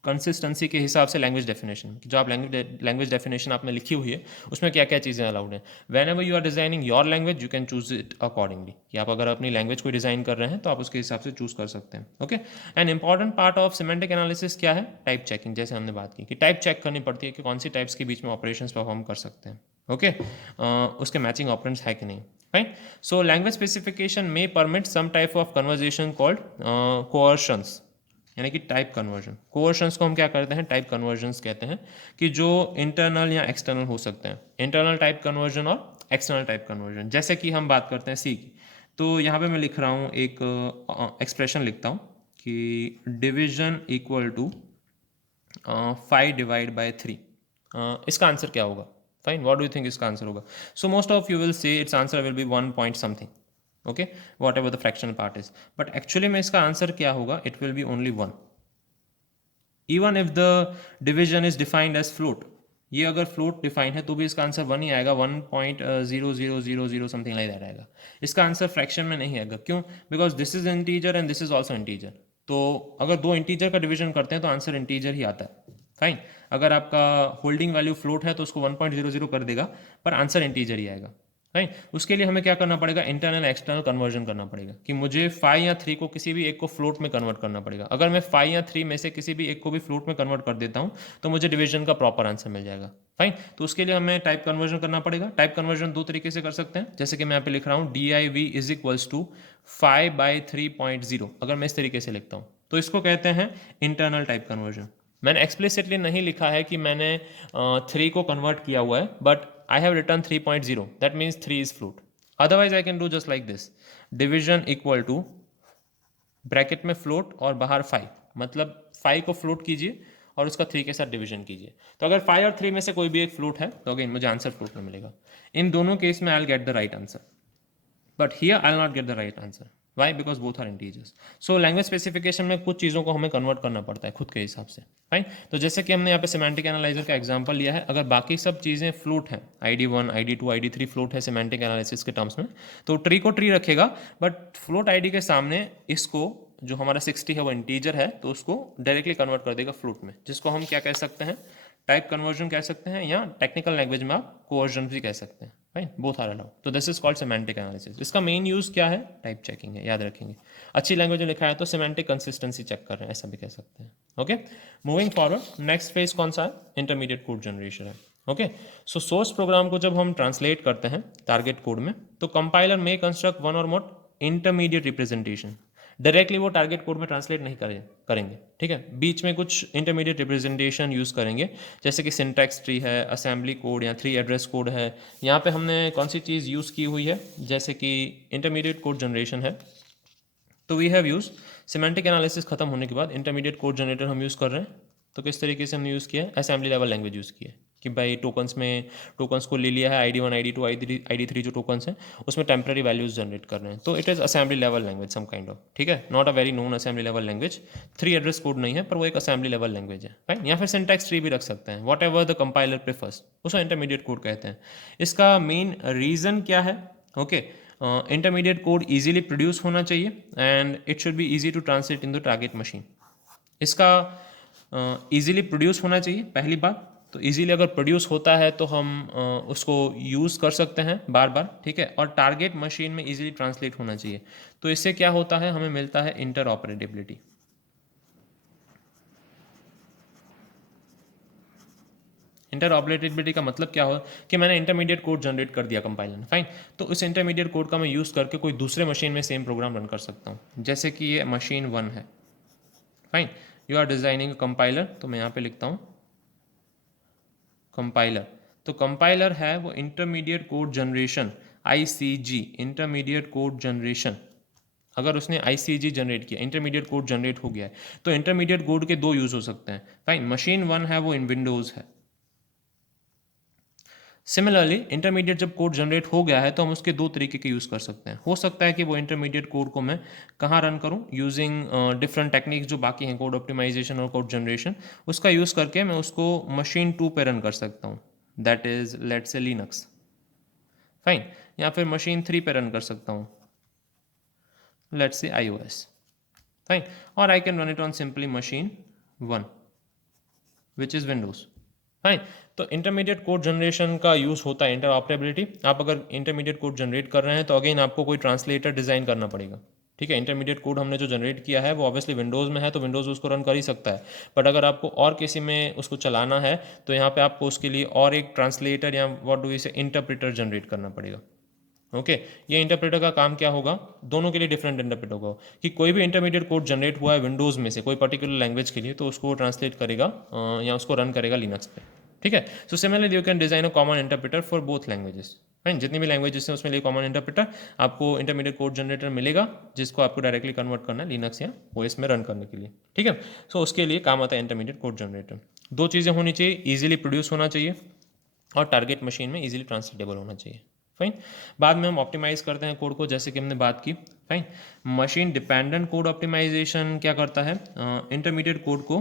कंसिस्टेंसी के हिसाब से लैंग्वेज डेफिनेशन, जो आप लैंग्वेज डेफिनेशन आपने लिखी हुई है उसमें क्या क्या चीज़ें अलाउड हैं। Whenever you are designing your language you can choose it accordingly, कि आप अगर अपनी लैंग्वेज को डिज़ाइन कर रहे हैं तो आप उसके हिसाब से चूज कर सकते हैं। Okay, and important part of semantic analysis क्या है? टाइप चेकिंग, जैसे हमने बात की कि टाइप चेक करनी पड़ती है कि कौन सी टाइप्स के बीच में ऑपरेशंस परफॉर्म कर सकते हैं, ओके, उसके मैचिंग ऑपरेंड्स है कि नहीं, राइट। सो लैंग्वेज स्पेसिफिकेशन में permit some type of conversion called coercions, यानी कि टाइप कन्वर्जन। कोअर्शंस को हम क्या करते हैं? टाइप कन्वर्जन्स कहते हैं, कि जो इंटरनल या एक्सटर्नल हो सकते हैं, इंटरनल टाइप कन्वर्जन और एक्सटर्नल टाइप कन्वर्जन। जैसे कि हम बात करते हैं सी की, तो यहाँ पे मैं लिख रहा हूँ एक एक्सप्रेशन लिखता हूँ कि division equal to 5 divide by 3, इसका आंसर क्या होगा? Fine, what do you think इसका आंसर होगा? So most of you will say it's answer will be 1 point something, okay, whatever the fractional part is, but actually में इसका answer क्या होगा? It will be only 1, even if the division is defined as float. ये अगर float defined है तो भी इसका आंसर 1 ही आएगा, 1.0000 समथिंग लाइक दैट आएगा। इसका आंसर फ्रैक्शन में नहीं आएगा, क्यों? Because this is integer and this is also integer, तो अगर दो इंटीजर का डिवीजन करते हैं तो आंसर इंटीजर ही आता है, फाइन। अगर आपका होल्डिंग वैल्यू फ्लोट है तो उसको 1.00 कर देगा, पर आंसर इंटीजर ही आएगा, राइट। उसके लिए हमें क्या करना पड़ेगा? इंटरनल एक्सटर्नल कन्वर्जन करना पड़ेगा, कि मुझे 5 या 3 को किसी भी एक को फ्लोट में कन्वर्ट करना पड़ेगा। अगर मैं 5 या 3 में से किसी भी एक को भी फ्लोट में कन्वर्ट कर देता हूँ तो मुझे डिवीजन का प्रॉपर आंसर मिल जाएगा, फाइन। तो उसके लिए हमें टाइप कन्वर्जन करना पड़ेगा। टाइप कन्वर्जन दो तरीके से कर सकते हैं, जैसे कि मैं यहाँ पे लिख रहा हूँ DIV इज इक्वल्स टू 5/3.0। अगर मैं इस तरीके से लिखता हूँ तो इसको कहते हैं इंटरनल टाइप कन्वर्जन। मैंने एक्सप्लिसिटली नहीं लिखा है कि मैंने 3 को कन्वर्ट किया हुआ है, but I have written 3.0, that means 3 is float. Otherwise I can do just like this, division equal to bracket में फ्लोट और बाहर 5, मतलब 5 को फ्लोट कीजिए और उसका 3 के साथ डिवीजन कीजिए। तो अगर 5 और 3 में से कोई भी एक फ्लोट है तो अगेन मुझे आंसर फ्लोट में मिलेगा। इन दोनों केस में I will get the right answer, but here I will not get the right answer. Why? Because both are integers. So language specification में कुछ चीज़ों को हमें कन्वर्ट करना पड़ता है खुद के हिसाब से, फाइन। तो जैसे कि हमने यहाँ पे सिमेंटिक एनालाइजर का एग्जांपल लिया है, अगर बाकी सब चीज़ें फ्लोट हैं, ID1 ID2 ID3 फ्लोट है सिमेंटिक एनालिसिस के टर्म्स में, तो ट्री को ट्री रखेगा, बट फ्लोट ID के सामने इसको जो हमारा 60 है वो इंटीजर है, तो उसको डायरेक्टली कन्वर्ट कर देगा फ्लोट में, जिसको हम क्या कह सकते हैं? टाइप कन्वर्जन कह सकते हैं, या टेक्निकल लैंग्वेज में आप कोवर्जन भी कह सकते हैं, राइट। Both are allowed. तो this is called semantic analysis. इसका मेन यूज क्या है? टाइप चेकिंग है, याद रखेंगे। अच्छी लैंग्वेज में लिखा है तो सिमेंटिक कंसिस्टेंसी चेक कर रहे हैं, ऐसा भी कह सकते हैं, okay. Moving forward, next phase कौन सा है? इंटरमीडिएट कोड जनरेशन है, ओके। सो सोर्स प्रोग्राम को जब हम ट्रांसलेट करते हैं टारगेट कोड में, तो कंपाइलर में कंस्ट्रक्ट वन और मोर इंटरमीडिएट रिप्रेजेंटेशन। डायरेक्टली वो टारगेट कोड में ट्रांसलेट नहीं करेंगे, ठीक है, बीच में कुछ इंटरमीडिएट रिप्रेजेंटेशन यूज़ करेंगे, जैसे कि सिंटैक्स ट्री है, असेंबली कोड या 3 एड्रेस कोड है। यहाँ पे हमने कौन सी चीज़ यूज़ की हुई है? जैसे कि इंटरमीडिएट कोड जनरेशन है, तो we have use semantic analysis खत्म होने के बाद इंटरमीडिएट कोड जनरेटर हम यूज़ कर रहे हैं। तो किस तरीके से हमने यूज़ किया है? असेंबली लेवल लैंग्वेज यूज़ की है, कि भाई टोकन्स में टोकन्स को ले लिया है, ID1 ID2 ID3 जो टोकन्स हैं उसमें टेम्पररी वैल्यूज जनरेट कर रहे हैं, तो it is assembly level language some kind of, ठीक है, not a very known assembly level language. 3 address code नहीं है, पर वो एक असेंबली लेवल लैंग्वेज है, राइट। या फिर सिंटैक्स ट्री भी रख सकते हैं, whatever the compiler prefers, उसको इंटरमीडिएट कोड कहते हैं। इसका मेन रीज़न क्या है? Okay, intermediate code easily produce होना चाहिए and it should be easy to translate in the target machine. इसका ईजिली प्रोड्यूस होना चाहिए, पहली बात। तो इजीली अगर प्रोड्यूस होता है तो हम उसको यूज़ कर सकते हैं बार बार, ठीक है, और टारगेट मशीन में इजीली ट्रांसलेट होना चाहिए। तो इससे क्या होता है, हमें मिलता है इंटरऑपरेटिबिलिटी। इंटरऑपरेटिबिलिटी का मतलब क्या हो कि मैंने इंटरमीडिएट कोड जनरेट कर दिया कंपाइलर ने, फाइन, तो इस इंटरमीडिएट कोड का मैं यूज़ करके कोई दूसरे मशीन में सेम प्रोग्राम रन कर सकता हूँ। जैसे कि ये मशीन 1 है, fine, you are designing compiler, तो मैं यहाँ पे लिखता हूँ कंपाइलर। तो कंपाइलर है वो intermediate code generation, ICG, intermediate code generation. अगर उसने आईसीजी जनरेट किया, इंटरमीडिएट कोड जनरेट हो गया है, तो इंटरमीडिएट कोड के दो यूज़ हो सकते हैं, फाइन। मशीन 1 है वो इन विंडोज़ है। सिमिलरली इंटरमीडिएट जब कोड जनरेट हो गया है तो हम उसके दो तरीके के यूज़ कर सकते हैं। हो सकता है कि वो इंटरमीडिएट कोड को मैं कहाँ रन करूँ, यूजिंग डिफरेंट टेक्निक्स जो बाकी हैं, कोड ऑप्टिमाइजेशन और कोड जनरेशन, उसका यूज़ करके मैं उसको मशीन 2 पे रन कर सकता हूँ, that is let's say Linux, fine. या फिर मशीन 3 पे रन कर सकता हूँ, लेट्स से iOS, फाइन। और I can run it on simply machine 1 which is Windows, fine. तो इंटरमीडिएट कोड जनरेशन का यूज़ होता है इंटरऑपरेबिलिटी। आप अगर इंटरमीडिएट कोड जनरेट कर रहे हैं तो अगेन आपको कोई ट्रांसलेटर डिज़ाइन करना पड़ेगा, ठीक है। इंटरमीडिएट कोड हमने जो जनरेट किया है वो ऑब्वियसली विंडोज़ में है, तो विंडोज़ उसको रन कर ही सकता है। बट अगर आपको और किसी में उसको चलाना है तो यहाँ पे आपको उसके लिए और एक ट्रांसलेटर या व्हाट डू वी से इंटरप्रेटर जनरेट करना पड़ेगा। ओके, ये इंटरप्रेटर का काम क्या होगा, दोनों के लिए डिफरेंट इंटरप्रेटर होगा कि कोई भी इंटरमीडिएट कोड जनरेट हुआ है विंडोज़ में से कोई पर्टिकुलर लैंग्वेज के लिए, तो उसको ट्रांसलेट करेगा या उसको रन करेगा लिनक्स पे, ठीक है। So similarly you can design a common interpreter for both languages, fine. जितनी भी लैंग्वेजेस हैं उसमें लिए कॉमन इंटरप्रेटर, आपको इंटरमीडिएट कोड जनरेटर मिलेगा जिसको आपको डायरेक्टली कन्वर्ट करना है लिनक्स या ओएस में रन करने के लिए, ठीक है। सो उसके लिए काम आता है इंटरमीडिएट कोड जनरेटर। दो चीज़ें होनी चाहिए, ईजिली प्रोड्यूस होना चाहिए और टारगेट मशीन में इजीली ट्रांसलेटेबल होना चाहिए, फाइन। बाद में हम ऑप्टिमाइज करते हैं कोड को, जैसे कि हमने बात की, fine. Machine dependent code optimisation क्या करता है, इंटरमीडिएट कोड को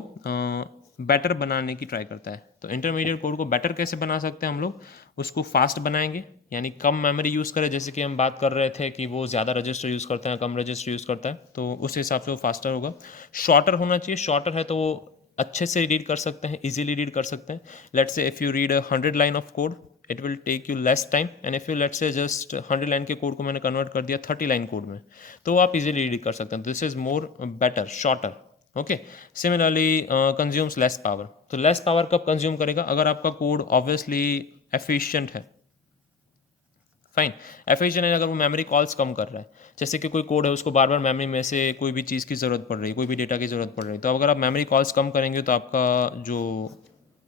बेटर बनाने की ट्राई करता है। तो इंटरमीडिएट कोड को बेटर कैसे बना सकते हैं हम लोग, उसको फास्ट बनाएंगे, यानी कम मेमोरी यूज़ करें। जैसे कि हम बात कर रहे थे कि वो ज़्यादा रजिस्टर यूज़ करते हैं, कम रजिस्टर यूज़ करता है, तो उस हिसाब से वो फास्टर होगा। शॉर्टर होना चाहिए, शॉर्टर है तो वो अच्छे से रीड कर सकते हैं, इजीली रीड कर सकते हैं। Let's say if you read 100 line of code, it will take you less time, and if you let's say just 100 line के कोड को मैंने कन्वर्ट कर दिया 30 लाइन कोड में, तो आप इजीली रीड कर सकते हैं। This is more better, shorter, okay. Similarly consumes less power, तो लेस पावर कब कंज्यूम करेगा, अगर आपका कोड ऑब्वियसली एफिशिएंट है, फाइन। एफिशिएंट है अगर वो मेमोरी कॉल्स कम कर रहा है, जैसे कि कोई कोड है उसको बार बार मेमोरी में से कोई भी चीज़ की ज़रूरत पड़ रही है, कोई भी डेटा की ज़रूरत पड़ रही है, तो अगर आप मेमोरी कॉल्स कम करेंगे तो आपका जो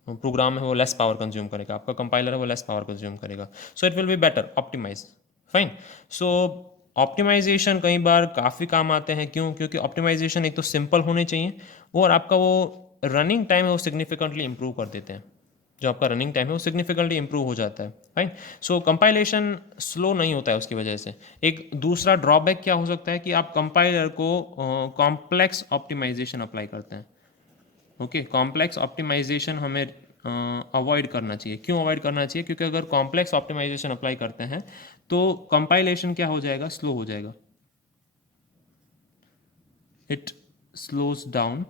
प्रोग्राम है वो लेस पावर कंज्यूम करेगा, आपका कंपाइलर है वो लेस पावर कंज्यूम करेगा, so it will be better optimise, fine. So optimisation कई बार काफ़ी काम आते हैं, क्यों, क्योंकि ऑप्टिमाइजेशन एक तो सिंपल होने चाहिए और आपका वो रनिंग टाइम है वो सिग्निफिकेंटली इंप्रूव कर देते हैं। जो आपका रनिंग टाइम है वो सिग्निफिकेंटली इंप्रूव हो जाता है, फाइन। सो कंपाइलेशन स्लो नहीं होता है उसकी वजह से। एक दूसरा ड्रॉबैक क्या हो सकता है कि आप कंपाइलर को कॉम्प्लेक्स ऑप्टिमाइजेशन अप्लाई करते हैं, ओके। कॉम्प्लेक्स ऑप्टिमाइजेशन हमें अवॉइड करना चाहिए। क्यों अवॉइड करना चाहिए, क्योंकि अगर कॉम्प्लेक्स ऑप्टिमाइजेशन अप्लाई करते हैं तो कंपाइलेशन क्या हो जाएगा, स्लो हो जाएगा, इट स्लोज डाउन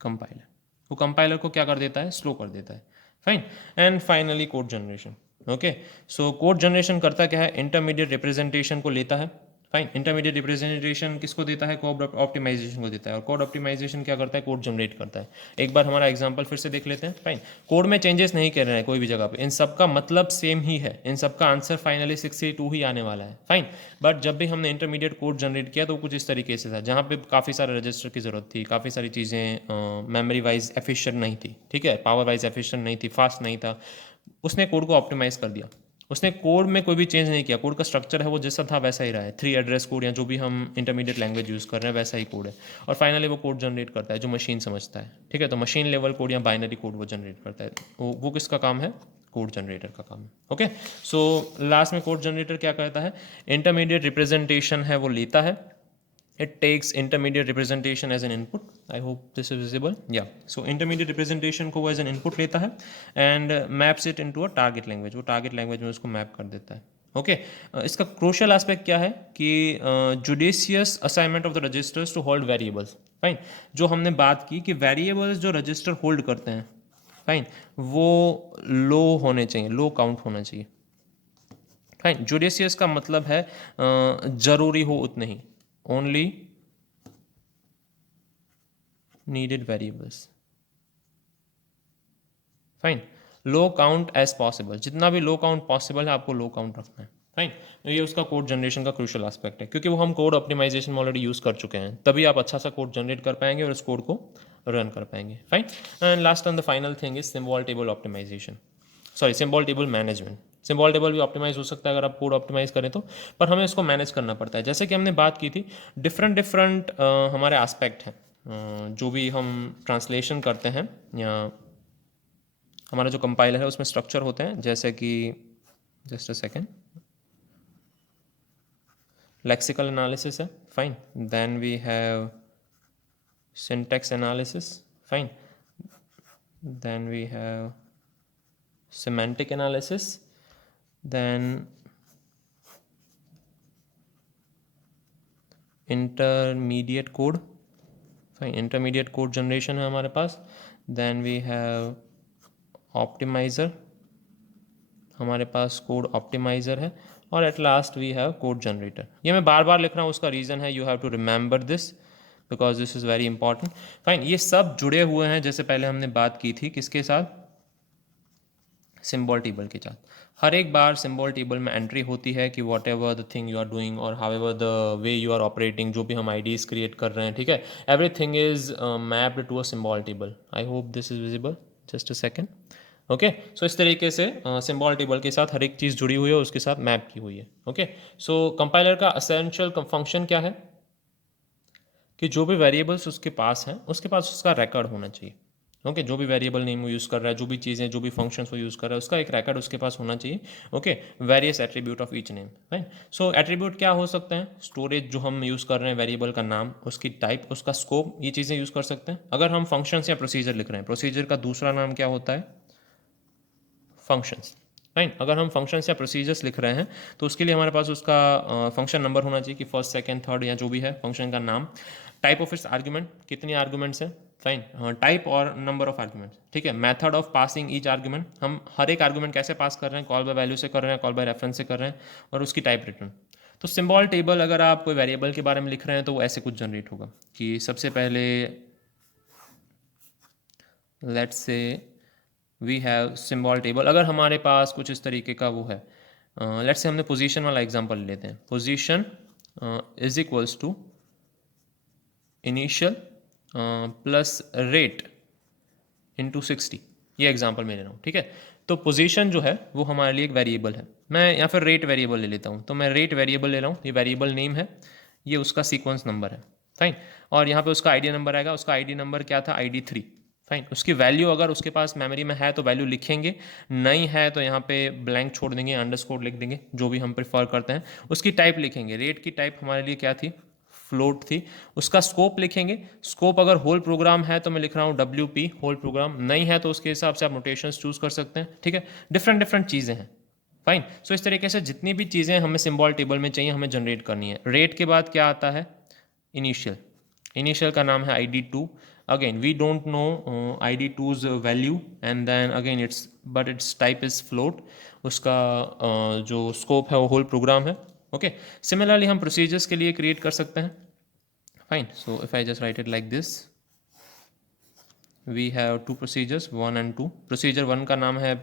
कंपाइलर। वो कंपाइलर को क्या कर देता है, स्लो कर देता है, fine. And finally code generation, okay. So code generation करता क्या है, इंटरमीडिएट रिप्रेजेंटेशन को लेता है, फाइन। इंटरमीडिएट रिप्रेजेंटेशन किसको देता है, कोड ऑप्टिमाइजेशन को देता है, और कोड ऑप्टिमाइजेशन क्या करता है, कोड जनरेट करता है। एक बार हमारा एग्जांपल फिर से देख लेते हैं, फाइन। कोड में चेंजेस नहीं कर रहे हैं कोई भी जगह पे, इन सब का मतलब सेम ही है, इन सब का आंसर फाइनली 62 ही आने वाला है, फाइन। बट जब भी हमने इंटरमीडिएट कोड जनरेट किया तो कुछ इस तरीके से था, जहाँ पे काफ़ी सारे रजिस्टर की ज़रूरत थी, काफ़ी सारी चीज़ें मेमोरी वाइज एफिशिएंट नहीं थी, ठीक है, पावर वाइज एफिशिएंट नहीं थी, फास्ट नहीं था। उसने कोड को ऑप्टिमाइज़ कर दिया, उसने कोड में कोई भी चेंज नहीं किया, कोड का स्ट्रक्चर है वो जैसा था वैसा ही रहा है, 3 एड्रेस कोड या जो भी हम इंटरमीडिएट लैंग्वेज यूज़ कर रहे हैं वैसा ही कोड है, और फाइनली वो कोड जनरेट करता है जो मशीन समझता है, ठीक है। तो मशीन लेवल कोड या बाइनरी कोड वो जनरेट करता है, वो किसका काम है, कोड जनरेटर का काम है, ओके। सो लास्ट में कोड जनरेटर क्या करता है, इंटरमीडिएट रिप्रेजेंटेशन है वो लेता है, it takes intermediate representation as an input. I hope this is visible, yeah। So intermediate representation को वो as an input लेता है and maps it into a target language, वो target language में उसको map कर देता है, ओके इसका क्रूशियल एस्पेक्ट क्या है कि judicious assignment of the registers to hold variables. Fine, जो हमने बात की कि वेरिएबल्स जो रजिस्टर होल्ड करते हैं, फाइन, वो लो होने चाहिए, लो काउंट होना चाहिए। फाइन, जुडिशियस का मतलब है जरूरी हो उतने ही, ओनली नीडेड वेरिएबल्स। फाइन, लो काउंट एज पॉसिबल, जितना भी लो काउंट पॉसिबल है आपको लो काउंट रखना है। फाइन, तो ये उसका कोड जनरेशन का क्रूशियल एस्पेक्ट है, क्योंकि वो हम कोड ऑप्टिमाइजेशन में ऑलरेडी यूज़ कर चुके हैं, तभी आप अच्छा सा कोड जनरेट कर पाएंगे और उस कोड को रन कर पाएंगे। Fine, and last and the final thing is symbol table optimisation, sorry symbol table management. Symbol table भी ऑप्टिमाइज हो सकता है अगर आप कोड ऑप्टिमाइज करें तो, पर हमें इसको मैनेज करना पड़ता है। जैसे कि हमने बात की थी, डिफरेंट डिफरेंट हमारे एस्पेक्ट हैं, जो भी हम ट्रांसलेशन करते हैं या हमारा जो कंपाइलर है उसमें स्ट्रक्चर होते हैं, जैसे कि just a second, lexical analysis है। Fine, then we have syntax analysis. Fine, then we have semantic analysis, then intermediate code, fine, intermediate code generation है हमारे पास, then we have optimizer, हमारे पास कोड ऑप्टिमाइज़र है, और at last we have code generator. ये मैं बार बार लिख रहा हूँ, उसका रीज़न है you have to remember this because this is very important. Fine, ये सब जुड़े हुए हैं, जैसे पहले हमने बात की थी किसके साथ, सिंबल टेबल के साथ। हर एक बार सिंबल टेबल में एंट्री होती है कि whatever the thing you are doing और however the way you are operating, जो भी हम आईडीज क्रिएट कर रहे हैं, ठीक है, everything is mapped to a symbol table. I hope this is visible, just a second. Okay, so इस तरीके से सिंबल टेबल के साथ हर एक चीज़ जुड़ी हुई है, उसके साथ मैप की हुई है। ओके, सो कंपाइलर का असेंशियल फंक्शन क्या है कि जो भी वेरिएबल्स उसके पास हैं उसके पास उसका रिकॉर्ड होना चाहिए। ओके, जो भी वेरिएबल नेम वो यूज़ कर रहा है, जो भी चीज़ें, जो भी फंक्शंस वो यूज़ कर रहा है, उसका एक रिकॉर्ड उसके पास होना चाहिए। Okay, various attribute of each name. Right, so attribute क्या हो सकते हैं, स्टोरेज जो हम यूज़ कर रहे हैं, वेरिएबल का नाम, उसकी टाइप, उसका स्कोप, ये चीज़ें यूज़ कर सकते हैं। अगर हम फंक्शंस या प्रोसीजर लिख रहे हैं, प्रोसीजर का दूसरा नाम क्या होता है, फंक्शंस। राइट, अगर हम फंक्शंस या प्रोसीजर्स लिख रहे हैं तो उसके लिए हमारे पास उसका फंक्शन नंबर होना चाहिए कि फर्स्ट सेकंड थर्ड या जो भी है फंक्शन का नाम, टाइप ऑफ इट्स आर्गुमेंट, कितनी आर्गुमेंट्स हैं, फाइन, टाइप और नंबर ऑफ आर्गुमेंट्स, ठीक है, method of passing each argument, हम हर एक आर्गुमेंट कैसे पास कर रहे हैं, कॉल बाय वैल्यू से कर रहे हैं, कॉल बाय रेफरेंस से कर रहे हैं, और उसकी टाइप रिटर्न। तो सिंबल टेबल अगर आप कोई वेरिएबल के बारे में लिख रहे हैं तो वो ऐसे कुछ जनरेट होगा कि सबसे पहले let's say we have symbol table. अगर हमारे पास कुछ इस तरीके का वो है, लेट्स से हमने पोजीशन वाला एग्जांपल लेते हैं, position is equals to initial plus rate into 60, ये एग्जांपल मैं ले रहा हूँ, ठीक है। तो पोजीशन जो है वो हमारे लिए एक वेरिएबल है, मैं या फिर रेट वेरिएबल ले लेता हूँ, तो मैं रेट वेरिएबल ले रहा हूँ, ये वेरिएबल नेम है, ये उसका सीक्वेंस नंबर है, फाइन, और यहाँ पे उसका आईडी नंबर आएगा, उसका आईडी नंबर क्या था, ID 3, फाइन। उसकी वैल्यू अगर उसके पास मेमोरी में है तो वैल्यू लिखेंगे, नहीं है तो यहाँ पे ब्लैंक छोड़ देंगे, अंडरस्कोर लिख देंगे, जो भी हम प्रेफर करते हैं। उसकी टाइप लिखेंगे, रेट की टाइप हमारे लिए क्या थी, फ्लोट थी। उसका स्कोप लिखेंगे, स्कोप अगर होल प्रोग्राम है तो मैं लिख रहा हूँ WP होल प्रोग्राम, नहीं है तो उसके हिसाब से आप नोटेशंस चूज कर सकते हैं, ठीक है। डिफरेंट डिफरेंट चीज़ें हैं, फाइन। सो इस तरीके से जितनी भी चीज़ें हमें सिंबल टेबल में चाहिए हमें जनरेट करनी है। रेट के बाद क्या आता है, इनिशियल, इनिशियल का नाम है ID 2, again we don't know ID 2's value and then again it's but its type is float, उसका जो स्कोप है वो होल प्रोग्राम है। ओके, सिमिलरली हम प्रोसीजर्स के लिए क्रिएट कर सकते हैं, fine. So if I just write it like this, we have 2 procedures 1 and 2। Procedure 1 का नाम है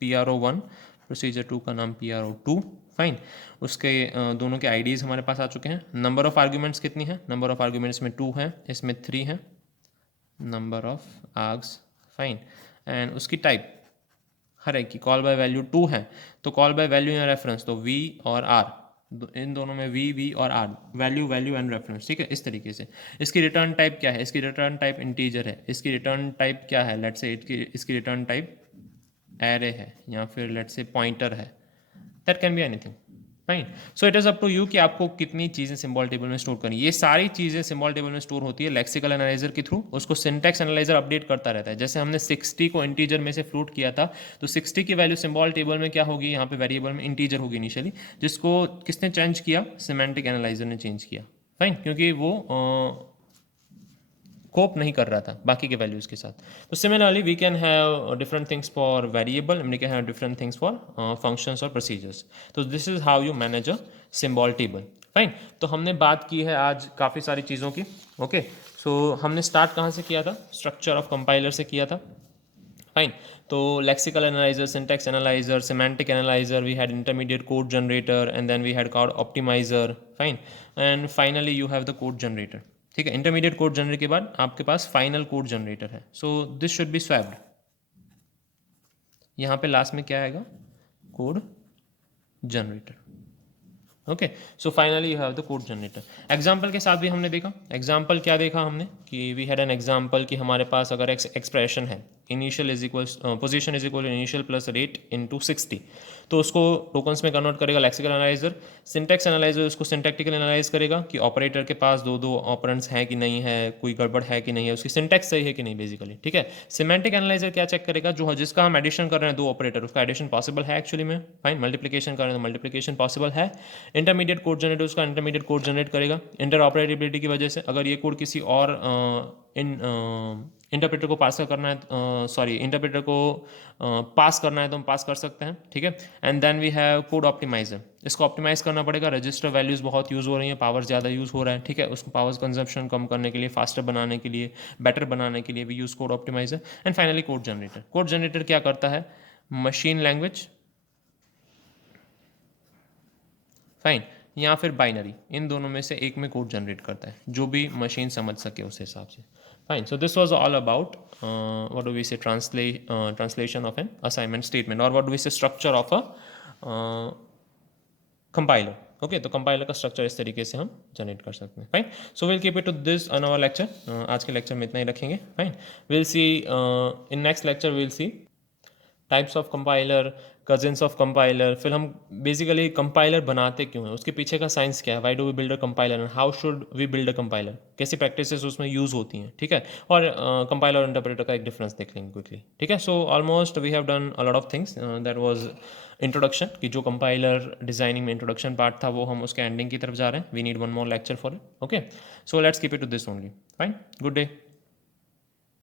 PRO1, प्रोसीजर 2 का नाम PRO2, फाइन। उसके दोनों के आईडीज़ हमारे पास आ चुके हैं। नंबर ऑफ आर्ग्यूमेंट्स कितनी है, नंबर ऑफ आर्ग्यूमेंट्स में 2 है, इसमें 3 है, number of args, fine. And उसकी टाइप हर एक की, कॉल बाय वैल्यू 2 है तो कॉल बाय वैल्यू या रेफरेंस, तो V और R, इन दोनों में V और R, value value and reference, ठीक है, इस तरीके से। इसकी रिटर्न टाइप क्या है, इसकी रिटर्न टाइप इंटीजर है, इसकी रिटर्न टाइप क्या है, लेट्स से इसकी रिटर्न टाइप एरे है या फिर लेट्स से पॉइंटर है, that can be anything, fine. So it is up to you कि आपको कितनी चीज़ें सिंबल टेबल में स्टोर करनी है. ये सारी चीज़ें सिंबल टेबल में स्टोर होती है लेक्सिकल एनालाइजर के थ्रू. उसको सिंटैक्स एनालाइजर अपडेट करता रहता है. जैसे हमने 60 को इंटीजर में से फ्लूट किया था, तो 60 की वैल्यू सिंबल टेबल में क्या होगी, यहाँ पे वेरिएबल में इंटीजर होगी इनिशियली, जिसको किसने चेंज किया, सिमेंटिक एनालाइजर ने चेंज किया. फाइन, क्योंकि वो कोप नहीं कर रहा था बाकी के वैल्यूज़ के साथ. तो similarly we can have different things for variable and we can have different things for functions और प्रोसीजर्स. तो this is how you manage a symbol table. Fine. तो हमने बात की है आज काफ़ी सारी चीज़ों की. ओके. सो हमने स्टार्ट कहाँ से किया था, स्ट्रक्चर ऑफ कंपाइलर से किया था. फाइन. तो lexical analyser, syntax analyser, semantic analyser, we had intermediate code generator and then we had code optimiser. Fine. And finally you have the code generator. ठीक है. इंटरमीडिएट कोड जनरेटर के बाद आपके पास final code generator है. So this should be swapped. यहाँ पे last में क्या आएगा, code generator. Okay. So finally you have the code generator. Example के साथ भी हमने देखा. एग्जाम्पल क्या देखा हमने कि वी हैड एन एग्जाम्पल कि हमारे पास अगर एक्सप्रेशन है, initial is equal, position is equal initial plus rate into 60, तो उसको टोकन्स में कन्वर्ट करेगा लेक्सिकल एनालाइजर. सिंटैक्स एनालाइजर उसको सिंटैक्टिकल एनालाइज करेगा कि ऑपरेटर के पास दो दो ऑपरेंड्स हैं कि नहीं है, कोई गड़बड़ है कि नहीं है, उसकी सिंटैक्स सही है कि नहीं बेसिकली. ठीक है. सिमेंटिक एनालाइजर क्या चेक करेगा, जो जिसका हम एडिशन कर रहे हैं दो ऑपरेटर, उसका एडिशन पॉसिबल है एक्चुअली में. फाइन. मल्टीप्लिकेशन कर रहे हैं तो मल्टीप्लिकेशन पॉसिबल है. इंटरमीडिएट कोड जनरेटर उसका इंटरमीडिएट कोड जनरेट करेगा इंटर ऑपरेटिबिलिटी की वजह से. अगर ये कोड किसी और इंटरप्रेटर को पास करना है, सॉरी इंटरप्रेटर को पास करना है तो हम पास कर सकते हैं. ठीक है. And then we have code optimiser. इसको ऑप्टिमाइज करना पड़ेगा. रजिस्टर वैल्यूज़ बहुत यूज़ हो रही हैं, पावर ज़्यादा यूज़ हो रहा है. ठीक है. उसको पावर कंजम्पशन कम करने के लिए, फास्टर बनाने के लिए, बेटर बनाने के लिए we use code optimiser. And finally code generator. Code generator क्या करता है, मशीन लैंग्वेज, फाइन, या फिर बाइनरी, इन दोनों में से एक में कोड जनरेट करता है, जो भी मशीन समझ सके उस हिसाब से. Fine. So this was all about what do we say translation of an assignment statement, और what do we say structure of a compiler. Okay. तो कंपाइलर का स्ट्रक्चर इस तरीके से हम जनरेट कर सकते हैं. Fine. So will keep it to this on our lecture. आज के लेक्चर में इतना ही रखेंगे. Fine. Will see in next lecture will see types of compiler, cousins of compiler. फिर हम बेसिकली कंपाइलर बनाते क्यों हैं, उसके पीछे का साइंस क्या है, why do we build a compiler and how should we build a compiler, कैसी प्रैक्टिसेस उसमें यूज़ होती हैं. ठीक है. और कंपाइलर और इंटरप्रेटर का एक डिफरेंस देख लेंगे क्विकली. ठीक है. So almost we have done a lot of things. That was introduction, कि जो कंपाइलर डिजाइनिंग में इंट्रोडक्शन पार्ट था वो हम उसके एंडिंग की तरफ जा रहे हैं. We need one more lecture for it. Okay. So let's keep it to this only. Fine. Good day.